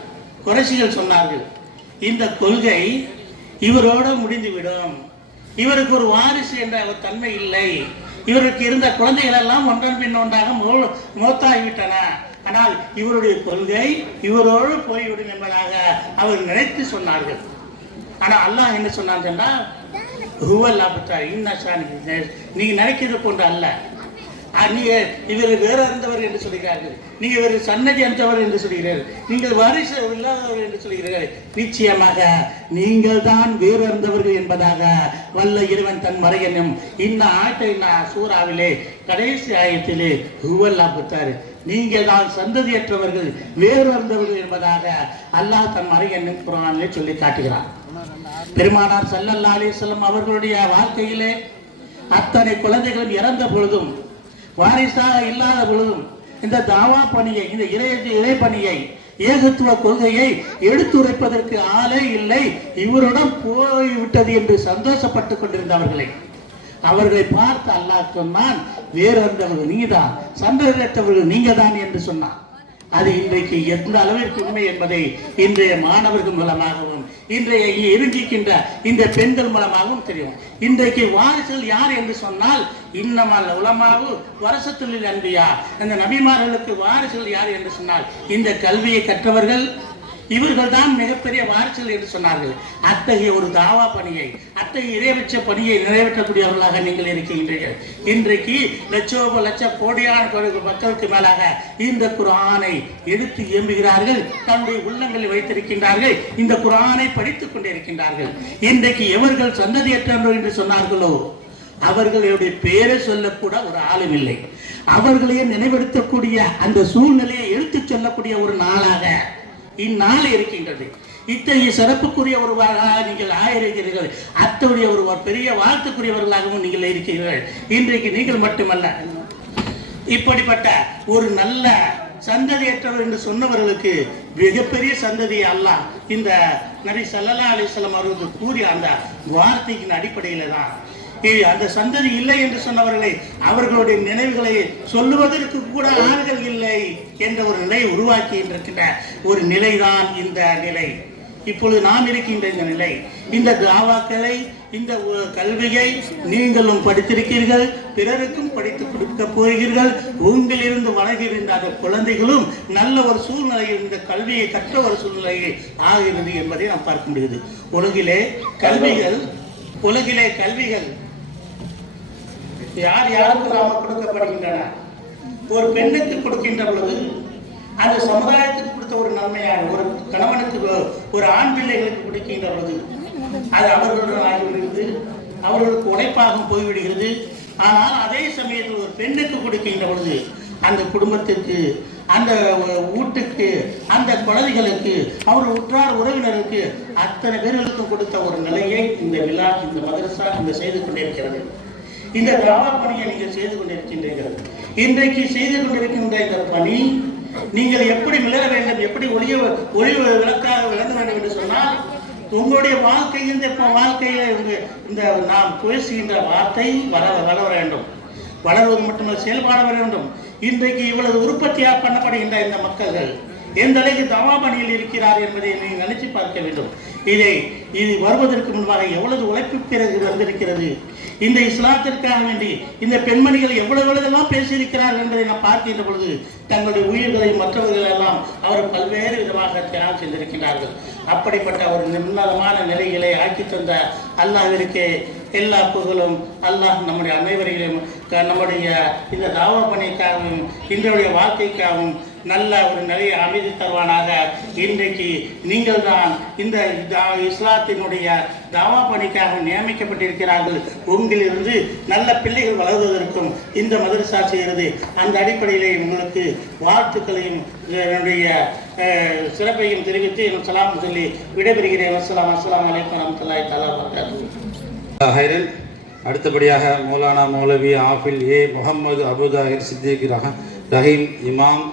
குறைஷிகள் சொன்னார்கள், இந்த கொள்கை இவரோடு முடிந்துவிடும், இவருக்கு ஒரு வாரிசு என்ற ஒரு தன்மை இல்லை, இவருக்கு இருந்த குழந்தைகள் எல்லாம் ஒன்றன் பின் ஒன்றாக மோத்தாகிவிட்டன, ஆனால் இவருடைய கொள்கை இவரோடு போய்விடும் என்பதாக அவர் நினைத்து சொன்னார்கள். ஆனால் அல்லாஹ் என்ன சொன்னான் சொன்னால், நீங்க நினைக்கிறது போன்ற அல்ல, நீங்க இவர் வேற இருந்தவர் என்று சொல்கிறார்கள், நீங்க இவர் சன்னதி அந்தவர் என்று சொல்கிறீர்கள், நீங்கள் வாரிசு இல்லாதவர் என்று சொல்கிறீர்கள். நிச்சயமாக நீங்கள் தான் வேறு இருந்தவர்கள் என்பதாக வல்ல இறைவன் தன் மறையனும் இந்த சூறாவிலே கடைசி ஆயத்திலே ஹுவல்லா புத்தாரு, நீங்கள் தான் சந்ததியற்றவர்கள் வேறு இருந்தவர்கள் என்பதாக அல்லாஹ் தன் மறையனும் குர்ஆனிலே சொல்லி காட்டுகிறார். பெருமானார் ஸல்லல்லாஹு அலைஹி வஸல்லம் அவர்களுடைய வாழ்க்கையிலே அத்தனை குழந்தைகளும் இறந்த பொழுதும், வாரிசாக இல்லாத பொழுதும் இந்த தாவா பணியை, இந்த இறை பணியை, ஏகத்துவ கொள்கையை எடுத்துரைப்பதற்கு ஆளே இல்லை, இவருடன் போய்விட்டது என்று சந்தோஷப்பட்டுக் கொண்டிருந்தவர்களை அவர்களை பார்த்து அல்லாஹ் சொன்னான், வேறு இருந்தவர்கள் நீங்க தான், சந்ததியற்றவர்கள் நீங்க தான் என்று சொன்னான். அது இன்றைக்கு எந்த அளவிற்கு உண்மை என்பதை இன்றைய மாணவர்கள் மூலமாகவும் இன்றைய இருக்கின்ற இந்த பெண்கள் மூலமாகவும் தெரியும். இன்றைக்கு வாரிசுகள் யார் என்று சொன்னால் இன்னமல் உலமாவு வரசத்துல் அன்பியா, அந்த நபிமார்களுக்கு வாரிசுகள் யார் என்று சொன்னால் இந்த கல்வியை கற்றவர்கள் இவர்கள் தான் மிகப்பெரிய வாரிசுகள் என்று சொன்னார்கள். அத்தகைய ஒரு தாவா பணியை, அத்தகைய இறைவச்ச பணியை நிறைவேற்றக்கூடியவர்களாக நீங்கள் இருக்கின்றீர்கள். இன்றைக்கு லட்ச கோடியான மக்களுக்கு மேலாக இந்த குர்ஆனை எடுத்து இயம்புகிறார்கள், தன்னுடைய உள்ளங்களில் வைத்திருக்கின்றார்கள், இந்த குர்ஆனை படித்துக் கொண்டிருக்கின்றார்கள். இன்றைக்கு எவர்கள் சந்ததியற்றவர்கள் என்று சொன்னார்களோ அவர்களுடைய பேரை சொல்லக்கூட ஒரு ஆளும் இல்லை. அவர்களையே நினைவெடுக்கக்கூடிய அந்த சூழ்நிலையை எடுத்துச் சொல்லக்கூடிய ஒரு நாளாக இந்நாள் இருக்கின்றது. இத்தகைய சிறப்புக்குரிய ஒருவராக நீங்கள் ஆயிருக்கிறீர்கள். அத்தகைய ஒரு பெரிய வாழ்த்துக்குரியவர்களாகவும் நீங்கள் இருக்கிறீர்கள். இன்றைக்கு நீங்கள் மட்டுமல்ல, இப்படிப்பட்ட ஒரு நல்ல சந்ததியற்றவர் என்று சொன்னவர்களுக்கு மிகப்பெரிய சந்ததி அல்லாஹ் இந்த நபி ஸல்லல்லாஹு அலைஹி வஸல்லம் அவர்களுக்கு கூறிய அந்த வார்த்தையின் அடிப்படையில தான் அந்த சந்ததி இல்லை என்று சொன்னவர்களை அவர்களுடைய நினைவுகளை சொல்லுவதற்கு கூட ஆண்கள் இல்லை என்ற ஒரு நிலை உருவாக்கி இருக்கின்ற ஒரு நிலைதான் இந்த நிலை. இப்பொழுது நாம் இருக்கின்ற இந்த நிலை, இந்த தாவாக்களை, இந்த கல்வியை நீங்களும் படித்திருக்கிறீர்கள், பிறருக்கும் படித்து கொடுக்க போகிறீர்கள். உங்களிலிருந்து வளர்கின்ற அந்த குழந்தைகளும் நல்ல ஒரு சூழ்நிலையில் இந்த கல்வியை கற்ற ஒரு சூழ்நிலையை ஆகிறது என்பதை நாம் பார்க்க முடியுது. உலகிலே கல்விகள் யார் யாருக்கு நாம கொடுக்கப்படுகின்றன? ஒரு பெண்ணுக்கு கொடுக்கின்ற பொழுது அந்த சமுதாயத்துக்கு கொடுத்த ஒரு நன்மையான ஒரு கணவனுக்கு ஒரு ஆண் பிள்ளைகளுக்கு கொடுக்கின்ற பொழுது அது அவர்களுடன் ஆகிவிடுகிறது, அவர்களுக்கு உழைப்பாகவும் போய்விடுகிறது. ஆனால் அதே சமயத்தில் ஒரு பெண்ணுக்கு கொடுக்கின்ற பொழுது அந்த குடும்பத்திற்கு, அந்த வீட்டுக்கு, அந்த குழந்தைகளுக்கு, அவர் உற்றார் உறவினருக்கு அத்தனை பேர்களுக்கும் கொடுத்த ஒரு நிலையை இந்த விழா, இந்த மதரசா இந்த செய்து கொண்டிருக்கிறது. இந்த தாவா பணியை நீங்கள் செய்து கொண்டிருக்கின்றீர்கள். இன்றைக்கு செய்து கொண்டிருக்கின்ற இந்த பணி நீங்கள் எப்படி மிளர வேண்டும், எப்படி ஒளி விளக்காக விளங்க வேண்டும் என்று சொன்னால் உங்களுடைய வாழ்க்கையில் இந்த வாழ்க்கையில இந்த நாம் பேசுகின்ற வார்த்தை வளர வேண்டும். வளர்வது மட்டுமல்ல, செயல்பாட வேண்டும். இன்றைக்கு இவ்வளவு உற்பத்தியாக பண்ணப்படுகின்ற இந்த மக்கள்கள் எந்த அளவுக்கு தவா பணியில் இருக்கிறார் என்பதை நீங்கள் நினைச்சு பார்க்க வேண்டும். இது வருவதற்கு முன்பாக எவ்வளவு உழைப்பு பிறகு வந்திருக்கிறது. இந்த இஸ்லாத்திற்காக வேண்டி இந்த பெண்மணிகள் எவ்வளவுலாம் பேசியிருக்கிறார்கள் என்பதை நாம் பார்க்கின்ற பொழுது தங்களுடைய உயிர்களை மற்றவர்கள் எல்லாம் அவர் பல்வேறு விதமாக தியாகம் செய்திருக்கிறார்கள். அப்படிப்பட்ட ஒரு நிர்மலமான நிலைகளை ஆக்கி தந்த அல்லாஹ்விற்கு எல்லா புகழும். அல்லாஹ் நம்முடைய அனைவரையும் நம்முடைய இந்த தாவா பணிக்காகவும் இன்றைய வாழ்க்கைக்காகவும் நல்ல ஒரு நிலையை அமைதி தருவானாக. இன்றைக்கு நீங்கள் தான் இந்த இஸ்லாத்தினுடைய தாவா பணிக்காக நியமிக்கப்பட்டிருக்கிறார்கள். உங்களிலிருந்து நல்ல பிள்ளைகள் வளர்வதற்கும் இந்த மதரசா செய்கிறது. அந்த அடிப்படையிலே உங்களுக்கு வாழ்த்துக்களையும் என்னுடைய சிறப்பையும் தெரிவித்து என் சலாம் சொல்லி விடைபெறுகிறேன். அஸ்ஸலாமு அலைக்கும் வரஹ்மத்துல்லாஹி தஆலா வபரகாத்துஹு. அடுத்தபடியாக மௌலானா மௌலவி ஆஃபில் ஏ முகமது அபுதாஹிர் சித்திக் ரஹீம் இமாம்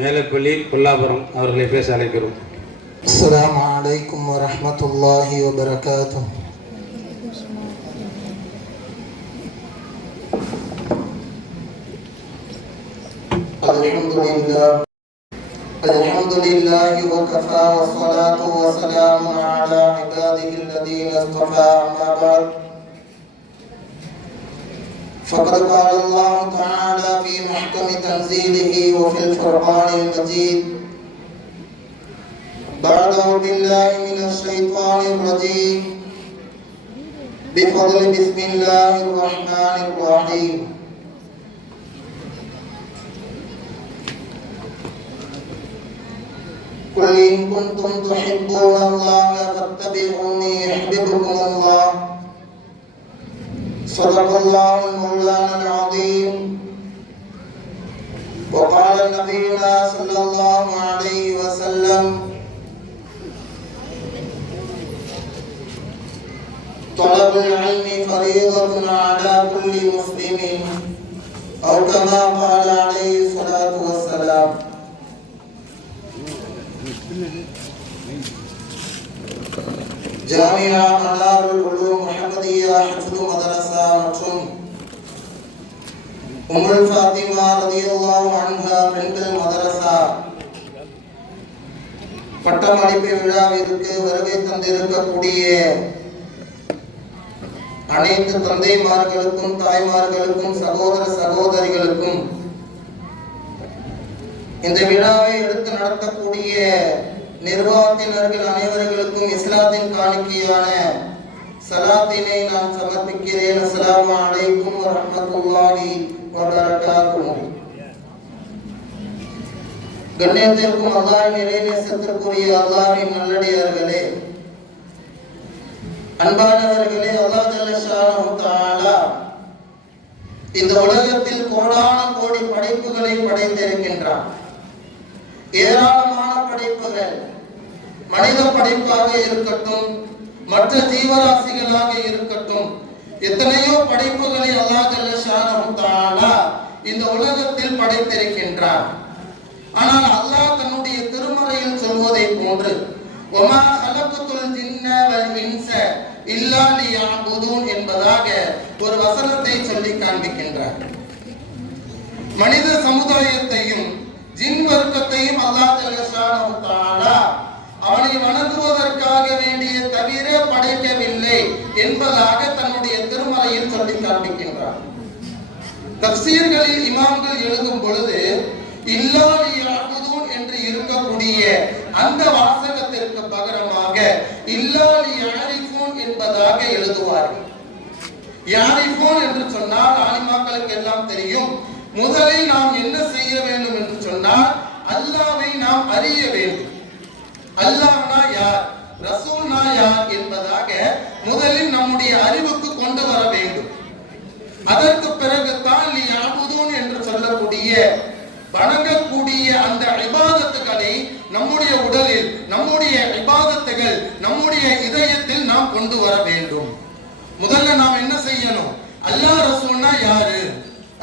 மேலப்பள்ளி கொல்லாபுரம் அவர்களை பேச அழைக்கிறோம். அஸ்ஸலாமு அலைக்கும் வரஹ்மத்துல்லாஹி வபரகாத்துஹு. அல்ஹம்துலில்லாஹி வகஃபா வஸ்ஸலாத்து வஸ்ஸலாமு அலா இபாதிஹி அல்லதீன இஸ்தஃபா அம்மா பஅத். فقد قال الله تعالى في محكم تنزيله وفي الفرقان المجيد بعد بالله من الشيطان الرجيم بفضل بسم الله الرحمن الرحيم قل إن كنتم تحبون الله فاتبعوني يحببكم الله صدق الله المولانا العظيم. وقال نبينا صلى الله عليه وسلم طلب العلم فريضة على كل مسلم أو كما قال عليه الصلاة والسلام. ஜாமியா மனாருல் உலூம் முஹம்மதியா ஹிஃப்து மதரசா மற்றும் உம்முல் ஃபாத்திமா ரலியல்லாஹு அன்ஹா பெண்கள் மதரசா பட்டமளிப்பு விழாவிற்கு வருகை தந்திருக்கக்கூடிய அனைத்து தந்தைமார்களுக்கும், தாய்மார்களுக்கும், சகோதர சகோதரிகளுக்கும், இந்த விழாவை எடுத்து நடத்தக்கூடிய நிர்வாகத்தினர்கள் அனைவர்களுக்கும் இஸ்லாத்தின் காணிக்கையான சலாத்தினை நான் சமர்ப்பிக்கிறேன். அஸ்ஸலாமு அலைக்கும் வரஹ்மத்துல்லாஹி வபரகாத்துஹு. கண்ணியத்திற்கும் அல்லாஹ்வின் இறைநேசத்திற்குரிய அல்லாஹ்வின் நல்லடியார்களே, அன்பானவர்களே, அல்லாஹ் ஜல்ல ஷானஹு தஆலா இந்த உலகத்தில் கோடான கோடி படைப்புகளை படைத்திருக்கின்றார். ஏராளமான படைப்புகள், மனித படைப்பாக இருக்கட்டும், மற்ற ஜீவராசிகளாக இருக்கட்டும், எத்தனையோ படைப்புகளை அல்லாஹ் ஜல்ல ஷானஹு தஆலா இந்த உலகத்தில் படைத்திருக்கின்றார். ஆனால் அல்லாஹ் தன்னுடைய திருமறையில் சொல்வதை போன்று வமா ஹலக்துல் ஜின்ன வல் இன்ஸ இல்லா லியஅபுதூன் என்பதாக ஒரு வசனத்தை சொல்லி காண்பிக்கின்றார். மனித சமுதாயத்தையும் ஜின் வர்க்கத்தையும் அல்லாஹ் ஜல்ல ஷானஹு தஆலா அவனை வணங்குவதற்காக வேண்டிய தவிர படைக்கவில்லை என்பதாக தன்னுடைய திருமறையில் சொல்லி காண்பிக்கின்றார். தஃசீர்களில் இமாம்கள் எழுதும் பொழுது இல்லா லியஅபுதூன் என்று இருக்கக்கூடிய அந்த வாசகத்திற்கு பகரமாக இல்லா லியஅரிஃபூன் என்பதாக எழுதுவார்கள். யாரிஃபூன் என்று சொன்னால் ஆலிமாக்களுக்கு எல்லாம் தெரியும், முதலில் நாம் என்ன செய்ய வேண்டும் என்று சொன்னால் அல்லாஹ்வை நாம் அறிய வேண்டும். அல்லாஹ்னா யார், ரசூல்னா யார் என்பதாக முதலில் நம்முடைய அறிவுக்கு கொண்டு வர வேண்டும். அதற்கு பிறகு தான் லியஅபுதூன் என்று சொல்லக்கூடிய வணங்கக்கூடிய அந்த இபாதத்துகளை நம்முடைய உடலில், நம்முடைய இபாதத்துகள் நம்முடைய இதயத்தில் நாம் கொண்டு வர வேண்டும். முதல்ல நாம் என்ன செய்யணும்? அல்லாஹ் ரசூல்னா யாரு,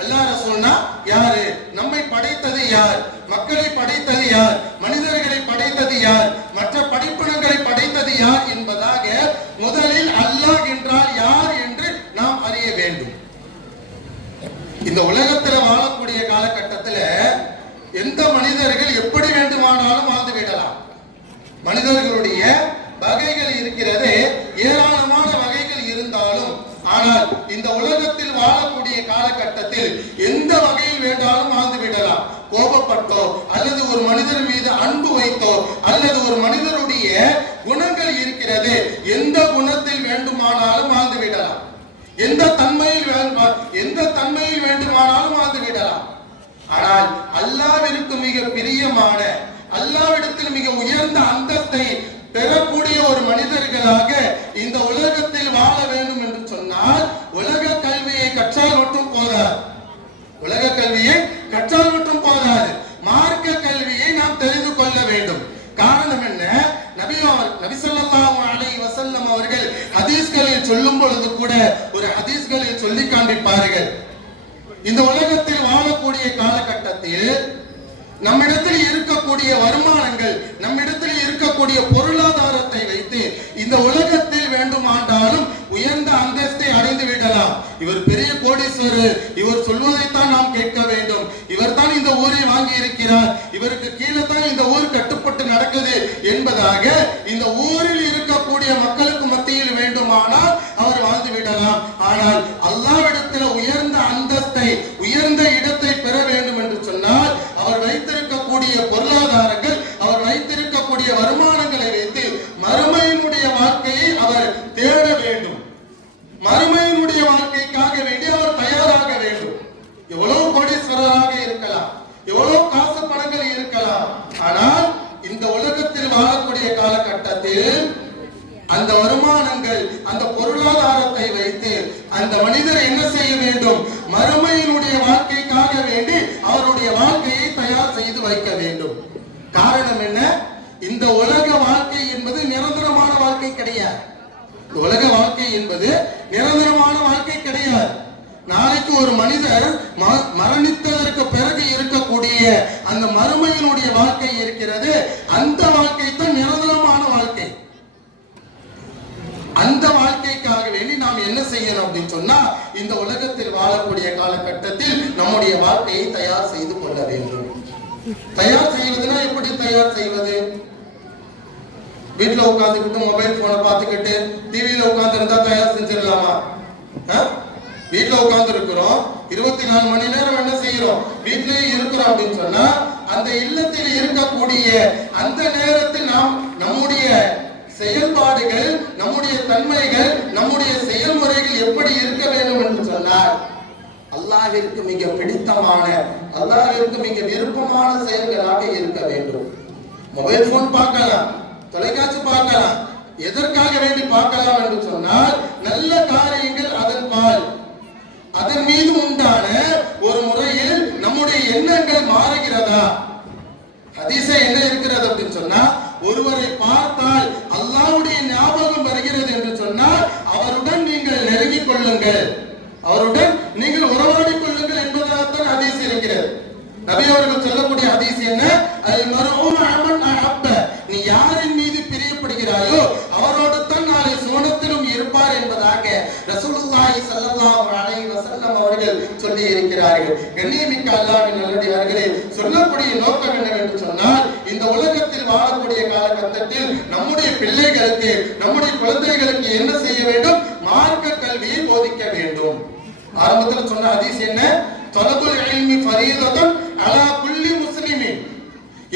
அல்லாஹ் ரசூல்னா யாரு, நம்மை படைத்தது யார், மக்களை படைத்தது யார், மனிதர்களை படைத்தது யார், மற்ற படைப்பினங்களை படைத்தது யார் என்பதாக முதலில் அல்லாஹ் என்றால் யார் என்று நாம் அறிய வேண்டும். இந்த உலகத்துல வாழக்கூடிய காலகட்டத்துல எந்த மனிதர்கள் எப்படி வேண்டுமானாலும் வாழ்ந்து விடலாம். மனிதர்களுடைய வகைகள் இருக்கிறது, ஏராளமான வகைகள் இருந்தாலும், ஆனால் இந்த உலகத்தில் வாழக்கூடிய காலகட்டத்தில் எந்த வகையில் வேண்டாலும் வாழ்ந்து விடலாம். கோபப்பட்டோ அல்லது ஒரு மனிதர் மீது அன்பு வைத்தோ அல்லது ஒரு மனிதருடைய குணங்கள் இருக்கிறது, எந்த குணத்தில் வேண்டுமானாலும் வாழ்ந்து விடலாம். எந்த தன்மையில் வேண்டுமானாலும் வாழ்ந்து விடலாம். ஆனால் அல்லாஹ்விற்கு மிக பிரியமான, அல்லாஹ்விடத்தில் மிக உயர்ந்த அந்தஸ்தை பெறக்கூடிய ஒரு மனிதர்களாக இந்த உலகத்தில் வாழ வேண்டும் என்று சொன்னால் உலக கல்வியை கற்றால் மட்டும் போதாது. உலக கல்வியை கற்றால் மட்டும் போதாது, மார்க்க கல்வியை நாம் தெரிந்து கொள்ள வேண்டும். காரணம் என்ன? நபி ஸல்லல்லாஹு அலைஹி வஸல்லம் அவர்கள் ஹதீஸ்களில் சொல்லும் பொழுது கூட ஒரு ஹதீஸ்களில் சொல்லி காண்பிப்பார்கள், இந்த உலகத்தில் வாழக்கூடிய காலகட்டத்தில் நம்மிடத்தில் இருக்கக்கூடிய வருமானங்கள், நம்மிடத்தில் இருக்கக்கூடிய பொருளாதாரத்தை வைத்து இந்த உலகத்தில் வேண்டுமானாலும் உயர்ந்த அந்தஸ்தை அடைந்து விடலாம். இவர் பெரிய கோடீஸ்வரர், இவர் சொல்வதைத்தான் நாம் கேட்க வேண்டும், இவர் தான் இந்த ஊரை வாங்கி இருக்கிறார், இவருக்கு கீழே தான் இந்த ஊர் கட்டுப்பட்டு நடக்குது என்பதாக இந்த ஊரில் இருக்கக்கூடிய மக்களுக்கு மத்தியில் வேண்டுமானால் அவர் வாழ்ந்து விடலாம். ஆனால் அல்லாஹ்விடத்தில் உயர்ந்த அந்தஸ்தை, உயர்ந்த இடத்தை பெற வேண்டும் என்று சொன்னால் அவர் வைத்திருக்கக்கூடிய பொருளாதாரங்கள், அவர் வைத்திருக்கக்கூடிய வருமானங்களை வைத்து மறுமையினுடைய வாழ்க்கையை அவர் தேட வேண்டும். மறுமையினுடைய வாழ்க்கைக்காக வேண்டி அவர் தயாராக வேண்டும். எவ்வளவு கோடீஸ்வரராக இருக்கலாம், எவ்வளவு காசு பணங்கள் இருக்கலாம், ஆனால் இந்த உலகத்தில் வாழக்கூடிய காலகட்டத்தில் அந்த வருமானங்கள், அந்த பொருளாதாரத்தை வைத்து அந்த மனிதர் என்ன செய்ய வேண்டும்? மறுமையினுடைய வாழ்க்கைக்காக வேண்டி அவருடைய வாழ்க்கையை தயார் செய்து வைக்க வேண்டும். காரணம் என்ன? இந்த உலக வாழ்க்கை என்பது நிரந்தரமான வாழ்க்கை கிடையாது. உலக வாழ்க்கை என்பது நிரந்தரமான வாழ்க்கை கிடையாது. நாளைக்கு ஒரு மனிதர் மரணித்ததற்கு பிறகு இருக்கக்கூடிய அந்த மறுமையினுடைய வாழ்க்கை இருக்கிறது, அந்த வாழ்க்கை தான் நிரந்தரமான வாழ்க்கை. அந்த வாழ்க்கைக்காக வேண்டி நாம் என்ன செய்யணும் அப்படின்னு சொன்னா, இந்த உலகத்தில் வாழக்கூடிய காலகட்டத்தில் நம்முடைய வாழ்க்கையை தயார் செய்து கொள்ள வேண்டும். தயார் செய்வதுனா எப்படி தயார் செய்வது? வீட்டுல உட்காந்துக்கிட்டு மொபைல் போனை பார்த்துக்கிட்டு டிவியில உட்கார்ந்து இருந்தா தயார் செஞ்சிடலாமா? வீட்டுல உட்கார்ந்து இருக்கிறோம், 24 மணி நேரம் என்ன செய்யறோம்? வீட்டிலேயே இருக்கிறோம் அப்படின்னு சொன்னா அந்த இல்லத்தில் இருக்கக்கூடிய அந்த நேரத்தில் நாம் நம்முடைய செயல்பாடுகள், நம்முடைய தன்மைகள், நம்முடைய செயல்முறைகள் எப்படி இருக்க வேண்டும் என்று சொன்னால் அல்லாஹ்விற்கு மிக பிடித்தமான, அல்லாஹ்விற்கு மிக விருப்பமான செயல்களாக இருக்க வேண்டும். மொபைல் போன் பார்க்கலாம், தொலைக்காட்சி பார்க்கலாம், எதற்காக வேண்டி பார்க்கலாம் என்று சொன்னால் நல்ல காரியங்கள் அதன் பால், அதன் மீது உண்டான ஒரு முறையில் நம்முடைய எண்ணங்கள் மாறுகிறதா? ஹதீஸே என்ன இருக்கிறது அப்படின்னு சொன்னா, ஒருவரை பார்த்தால் அல்லாஹ்வுடைய ஞாபகம் வருகிறது என்று சொன்னால் அவருடன் நீங்கள் நெருங்கிக் கொள்ளுங்கள், அவருடன் நீங்கள் உறவாடிக் கொள்ளுங்கள் என்பதாகத்தான் ஹதீஸ் இருக்கிறது. நபி அவர்கள் சொல்லக்கூடிய ஹதீஸ் என்ன? அல் மர்உ மஅமன் அஹப்ப, நீ யாரின் மீது பிரியப்படுகிறாயோ அவரோடு தான் நாளை சுவனத்திலும் இருப்பார் என்பதாக ரசூலுல்லாஹி ஸல்லல்லாஹு அலைஹி வஸல்லம் அவர்கள் சொல்லி இருக்கிறார்கள். கண்ணியமிக்க அல்லாஹ்வின் நல்லடியார்களே, சொல்லக்கூடிய நோக்கம் என்னவென்று சொன்னால், இந்த உலகத்தில் வாழக்கூடிய காலகட்டத்தில் நம்முடைய பிள்ளைகளுக்கு, நம்முடைய குழந்தைகளுக்கு என்ன செய்ய வேண்டும்? மார்க்க கல்வியை போதிக்க வேண்டும். ஆரம்பத்தில் சொன்ன ஹதீஸ் என்ன? தலபுல் இல்மி ஃபரீதத்துன் அலா குல்லி முஸ்லிமின்.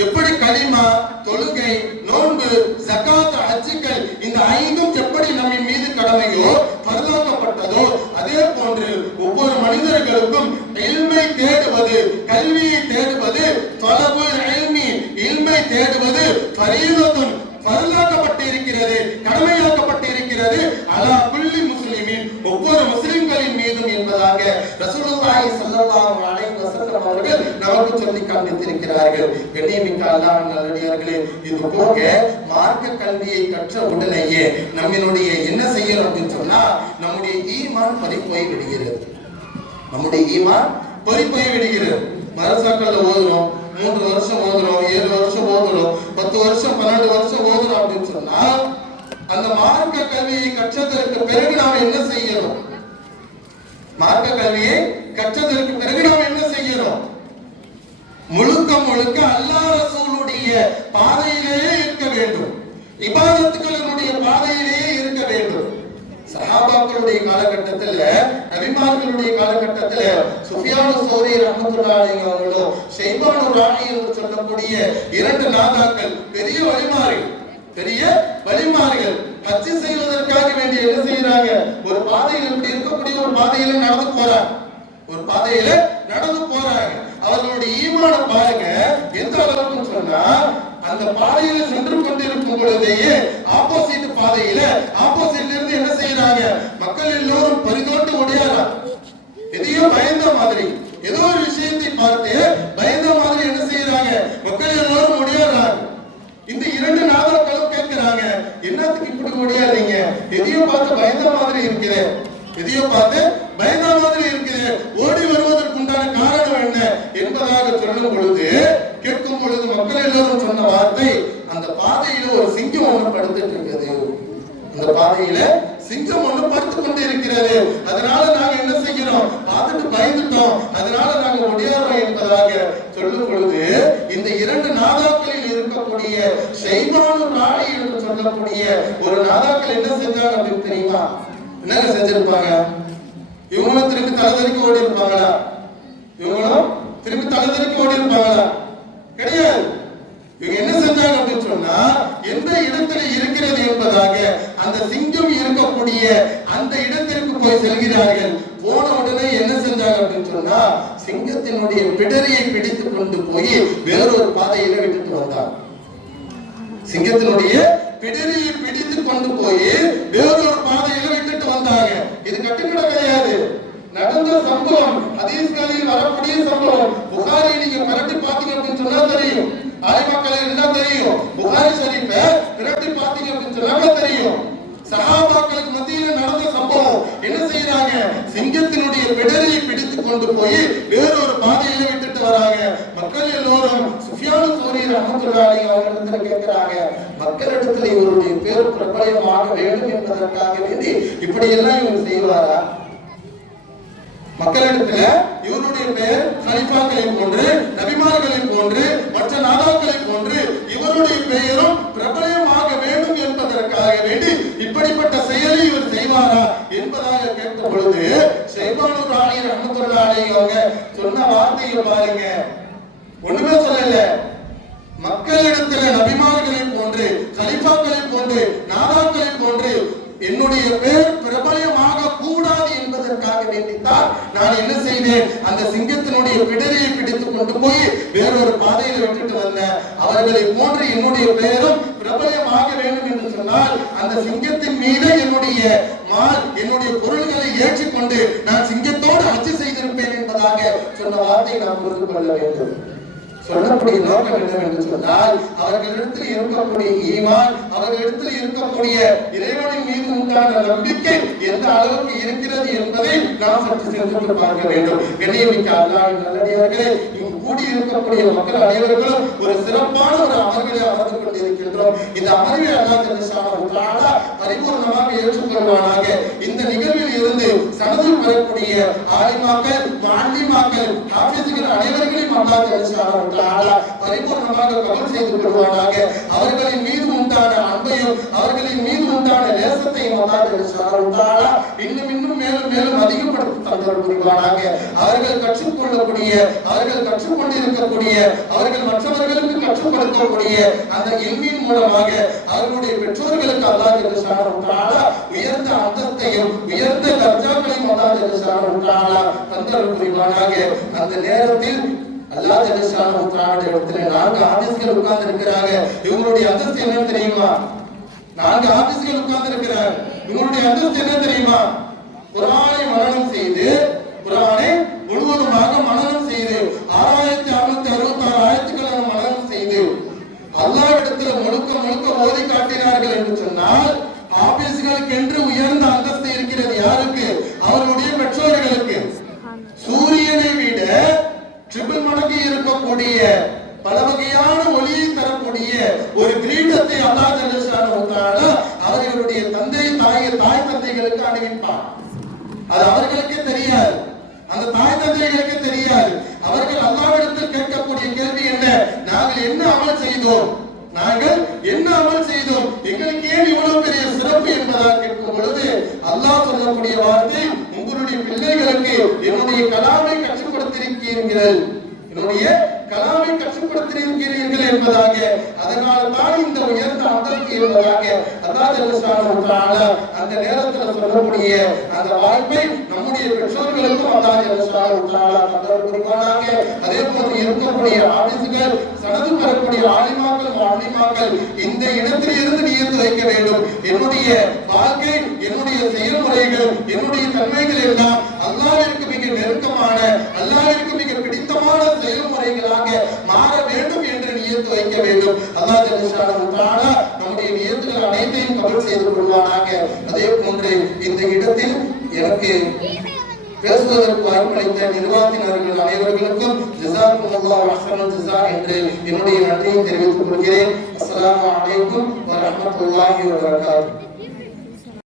எப்படி கலிமா, தொழுகை, நோன்பு, ஜகாத், ஹஜ்ஜுகள் இந்த ஐந்தும் எப்படி நம்மின் மீது கடமையோ, பரலாக்கப்பட்டதோ, அதே போன்று ஒவ்வொரு மனிதர்களுக்கும் இல்மை தேடுவது, கல்வியை தேடுவது, தலபுல் இல்மி இல்மை தேடுவது ஃபரீதத்துன் பரலாக்கப்பட்டிருக்கிறது, கடமையாக்கப்பட்டிருக்கிறது, அலா குல்லி முஸ்லிமின் ஒவ்வொரு முஸ்லிம்களின் மீதும் என்பதாக ரசூலுல்லாஹி ஸல்லல்லாஹு அலைஹி வஸல்லம் அவர்கள் நமக்கு சொல்லி காண்பித்திருக்கிறார்கள். கண்ணியமிக்க அல்லாஹ்வின் நல்லடியார்களே, இது போக மார்க்க கல்வியை கற்ற உடனேயே நம்மளுடைய என்ன செய்யணும் அப்படின்னு சொன்னா, நம்முடைய ஈமான் பறிபோய் விடுகிறது. நம்முடைய ஈமான் பறிபோய் விடுகிறது. மதரசாக்கள்ல ஓதுறோம், 3 வருஷம் ஓதுறோம், 7 வருஷம் ஓதுறோம், 10 வருஷம் 12 வருஷம் ஓதுறோம் அப்படின்னு சொன்னா அந்த மார்க்க கல்வியை கற்றதற்கு பிறகு நாம் என்ன செய்யணும்? மார்க்க கல்வியை கற்றதற்கு பிறகு நாம் என்ன செய்யணும்? முழுக்க முழுக்க அல்லாஹ் ரசூலுடைய பாதையிலேயே இருக்க வேண்டும், இபாதத்துகளுடைய பாதையிலேயே இருக்க வேண்டும். சஹாபாக்களுடைய காலகட்டத்தில், நபிமார்களுடைய காலகட்டத்தில் சுஃபியானு சௌரி ரஹ்மத்துல்லாஹி அலைஹி அவர்களும் ஷைபானு ராணி என்று சொல்லக்கூடிய 2 நாதாக்கள் பெரிய வழிமாறுகள் ஹஜ் செய்வதற்காக வேண்டி என்ன செய்யறாங்க? ஒரு பாதையில் இப்படி இருக்கக்கூடிய ஒரு பாதையில நடந்து போறாங்க. அவர்களுடைய ஈமான பாருங்க எந்த அளவுக்கு சொன்னா, அந்த பாதையில சென்று கொண்டிருக்கும் பொழுதேயே ஆப்போசிட் பாதையில ஆப்போசிட்ல இருந்து என்ன செய்யறாங்க? மக்கள் எல்லோரும் பரிதோட்டு ஓடியாராங்க. எதையோ பயந்த மாதிரி, ஏதோ ஒரு விஷயத்தை பார்த்து பயந்த மாதிரி என்ன செய்யறாங்க? மக்கள் எல்லோரும் ஓடியாராங்க. இந்த 2 நாதாக்களும் கேட்கிறாங்க, என்னத்துக்கு இப்படி ஓடியாரீங்க? எதையோ பார்த்து பயந்த மாதிரி இருக்குது, ஓடி வருவதற்கு உண்டான காரணம் என்ன என்பதாக சொல்லும் பொழுது, கேட்கும் பொழுது மக்கள் எல்லோரும் சொன்ன வார்த்தை, அந்த பாதையில ஒரு சிங்கம் ஒண்ணு படுத்துட்டு இருக்குது, அந்த பாதையில சிங்கம் ஒண்ணு படுத்து கொண்டு இருக்கிறது, அதனால நாங்க என்ன செய்கிறோம்? பார்த்துட்டு பயந்துட்டோம், அதனால நாங்க ஒடியாரோம் என்பதாக சொல்லும் பொழுது, இந்த 2 நாதாக்களில் இருக்கக்கூடிய ஷைபானு ராணி என்று சொல்லக்கூடிய ஒரு நாதாக்கள் என்ன செஞ்சாங்க அப்படின்னு தெரியுமா? என்ன செஞ்சிருப்பாங்க? இவங்களும் திரும்பி தலைதறிக்கு ஓடி இருப்பாங்களா? கிடையாது. இவங்க என்ன செஞ்சாங்க அப்படின்னு சொன்னா, எந்த இடத்துல இருக்கிறது என்பதாக அந்த சிங்கம் இருக்கக்கூடிய அந்த இடத்திற்கு போய் செல்கிறார்கள். போன உடனே என்ன செஞ்சாங்க அப்படின்னு சொன்னா, சிங்கத்தினுடைய பிடரியை பிடித்து கொண்டு போய் வேறொரு பாதையில விட்டுட்டு வந்தாங்க. சிங்கத்தினுடைய பிடரியை பிடித்து கொண்டு போய் வேறொரு பாதையில விட்டுட்டு வந்தாங்க. இது கட்டுக்கட கிடையாது, நடந்த சம்பவம், ஹதீஸ்களில் வரக்கூடிய சம்பவம். புகாரி நீங்க பரட்டி பாத்தீங்க அப்படின்னு சொன்னா தெரியும், ஆலிமாக்களில் இருந்தா தெரியும். புகாரி ஷரீஃபை பரட்டி பாத்தீங்க அப்படின்னு சொன்னா தெரியும். சஹாபாக்களுக்கு மத்தியில நடந்த சம்பவம். என்ன செய்யறாங்க? சிங்கத்தினுடைய பிடரியை பிடித்து கொண்டு போய் வேறொரு பாதையில விட்டுட்டு வராங்க. மக்கள் எல்லோரும் சுஃபியானு சௌரி ரஹ்மத்துல்லாஹி அலைஹி அவர்களிடத்துல கேட்கிறாங்க, மக்களிடத்துல இவருடைய பேர் பிரபலமாக வேண்டும் என்பதற்காக வேண்டி இப்படி எல்லாம் இவங்க செய்வாரா? மக்களிடத்துல இவருடைய பெயர் கலிஃபாக்களை போன்று, நபிமார்களை போன்று, மற்ற நாதாக்களை போன்று இவருடைய பெயரும் பிரபலமாக வேண்டும் செயலை இவர் செய்வாரா என்பதாக கேட்ட பொழுது ஷைபானூர் ராணி ரஹ்மத்துல்லாஹி அலைஹி அவங்க சொன்ன வார்த்தையை பாருங்க. ஒண்ணுமே சொல்லல. மக்களிடத்தில் நபிமார்களை போன்று, கலிஃபாக்களை போன்று, நாதாக்களை போன்று என்னுடைய பேர் பிரபலமாக கூடாது என்பதற்காக வேண்டித்தான் நான் என்ன செய்தேன், அந்த சிங்கத்தினுடைய பிடரியை பிடித்துக் கொண்டு போய் வேறொரு பாதையில விட்டுட்டு வந்தேன். அவர்களை போன்று என்னுடைய பெயரும் பிரபலமாக வேண்டும் என்று சொன்னால் அந்த சிங்கத்தின் மீது என்னுடைய பொருள்களை ஏற்றிக்கொண்டு நான் சிங்கத்தோடு ஆட்சி செய்திருப்பேன் என்பதாக சொன்ன வார்த்தையை நாம் புரிந்து கொள்ள வேண்டும். சொல்லக்கூடிய நோக்கம் என்னவென்று சொன்னால் அவர்களிடத்தில் இருக்கக்கூடிய ஈமான், அவர்களிடத்தில் இருக்கக்கூடிய இறைவனின் மீது உண்டான நம்பிக்கை எந்த அளவுக்கு இருக்கிறது என்பதை நாம் சற்று சிந்தித்து பார்க்க வேண்டும். கண்ணியமிக்க அல்லாஹ்வின் நல்லடியார்களே, இங்கு கூடி இருக்கக்கூடிய மக்கள் அனைவர்களும் ஒரு சிறப்பான ஒரு அமர்விலே அமர்ந்து கொண்டிருக்கின்றோம். இந்த அமர்வை அல்லாஹ் ஜல்லஷானஹு வ தஆலா பரிபூர்ணமாக ஏற்றுக்கொள்வானாக. இந்த நிகழ்வில் இருந்து சனது பெறக்கூடிய ஆலிமாக்கள், முஅல்லிமாக்கள், ஹாஃபிஸ்கள் அனைவர்களையும் அல்லாஹ் ஜல்லஷானஹு வ தஆலா பரிபூர்ணமாக கபூல் செய்து கொள்வானாக. அவர்களின் மீது உண்டான அன்பையும் அவர்களின் மீது உண்டான நேசத்தையும் அல்லாஹ் ஜல்லஷானஹு வ தஆலா இன்னும் மேலும் மேலும் அதிகப்படுத்தி தந்தருள் புரிவானாக. அவர்கள் கற்றுக்கொள்ளக்கூடிய, அவர்கள் கற்றுக்கொண்டிருக்கக்கூடிய, அவர்கள் மற்றவர்களுக்கு கற்றுக் கொடுக்கக்கூடிய அந்த இல்மின் மூலமாக அவர்களுடைய பெற்றோர்களுக்கு அல்லாஹ் ஜல்லஷானஹு வ தஆலா உயர்ந்த அந்தஸ்தையும் உயர்ந்த தர்ஜாக்களையும் அல்லாஹ் ஜல்லஷானஹு வ தஆலா தந்தருள் புரிவானாக. அந்த நேரத்தில் அல்லாஹ் ஜல்லஷானஹு வ தஆலா இடத்துல 4 ஆபீஸ்கள் உட்கார்ந்து இருக்கிறாங்க. இவங்களுடைய அந்தஸ்து என்ன தெரியுமா? 4 ஆபீஸ்கள் உட்கார்ந்து இருக்கிறாங்க. இவங்களுடைய அந்தஸ்து என்ன தெரியுமா? குர்ஆனை மனனம் செய்து, குர்ஆனை முழுவதுமாக மனனம் செய்து 6666 ஆயத்துக்களை மனனம் செய்து அல்லாஹ்விடத்துல முழுக்க ஓதி காட்டினார்கள் என்று சொன்னால் ஆபீஸ்களுக்கு என்று உயர்ந்த அந்தஸ்து இருக்கிறது. யாருக்கு? அவர்களுடைய பெற்றோர்களுக்கு. சூரியனை விட ட்ரிபிள் மடங்கு இருக்கக்கூடிய பல வகையான ஒளியை தரக்கூடிய ஒரு கிரீடத்தை அல்லாஹ் ஜல்லஷானஹு வ தஆலா அவர்களுடைய தாய் தந்தைகளுக்கு அணிவிப்பார். அது அவர்களுக்கே தெரியாது, அந்த தாய் தந்தைகளுக்கு தெரியாது. அவர்கள் அல்லாஹ்விடத்தில் கேட்கக்கூடிய கேள்வி என்ன? நாங்கள் என்ன அமல் செய்தோம், எங்களுக்கு ஏன் இவ்வளவு பெரிய சிறப்பு என்பதாக கேட்கும் பொழுது அல்லாஹ் சொல்லக்கூடிய வார்த்தை, உங்களுடைய பிள்ளைகளுக்கு என்னுடைய கலாமை கற்றுக் கொடுத்திருக்கிறீர்கள், என்பதாக. அதனால தான் இந்த உயர்ந்த அந்தஸ்து என்பதாக அல்லாஹ் ஜல்லஷானஹு வ தஆலா அந்த நேரத்தில் சொல்லக்கூடிய அந்த வாய்ப்பை நம்முடைய பெற்றோர்களுக்கும் அல்லாஹ் ஜல்லஷானஹு வ தஆலா தந்தருள் புரிவானாக. அதே போன்று இருக்கக்கூடிய ஆபீஸ்கள், சனது பெறக்கூடிய ஆலிமாக்கள், முஅல்லிமாக்கள் இந்த இடத்தில் இருந்து நியத்து வைக்க வேண்டும். என்னுடைய வாழ்க்கை, என்னுடைய செயல்முறைகள், என்னுடைய தன்மைகள் எல்லாம் அல்லாஹ்விற்கு மிக நெருக்கமான, அல்லாஹ்விற்கு மிக பிடித்தமான செயல்முறைகளாக மாற வேண்டும் என்று நியத்து வைக்க வேண்டும். அல்லாஹ் ஜல்லஷானஹு வ தஆலா நம்முடைய நியத்துகள் அனைத்தையும் கபூல் செய்து கொள்வானாக. அதே போன்று இந்த இடத்தில் எனக்கு பேசுவதற்கு வாய்ப்பளித்த நிர்வாகத்தினர்கள் அனைவர்களுக்கும் ஜஸாக்குமுல்லாஹு அஹ்ஸனல் ஜஸா என்று என்னுடைய நன்றியை தெரிவித்துக் கொள்கிறேன். அஸ்ஸலாமு அலைக்கும் வ ரஹ்மத்துல்லாஹி வ பரகாத்துஹு.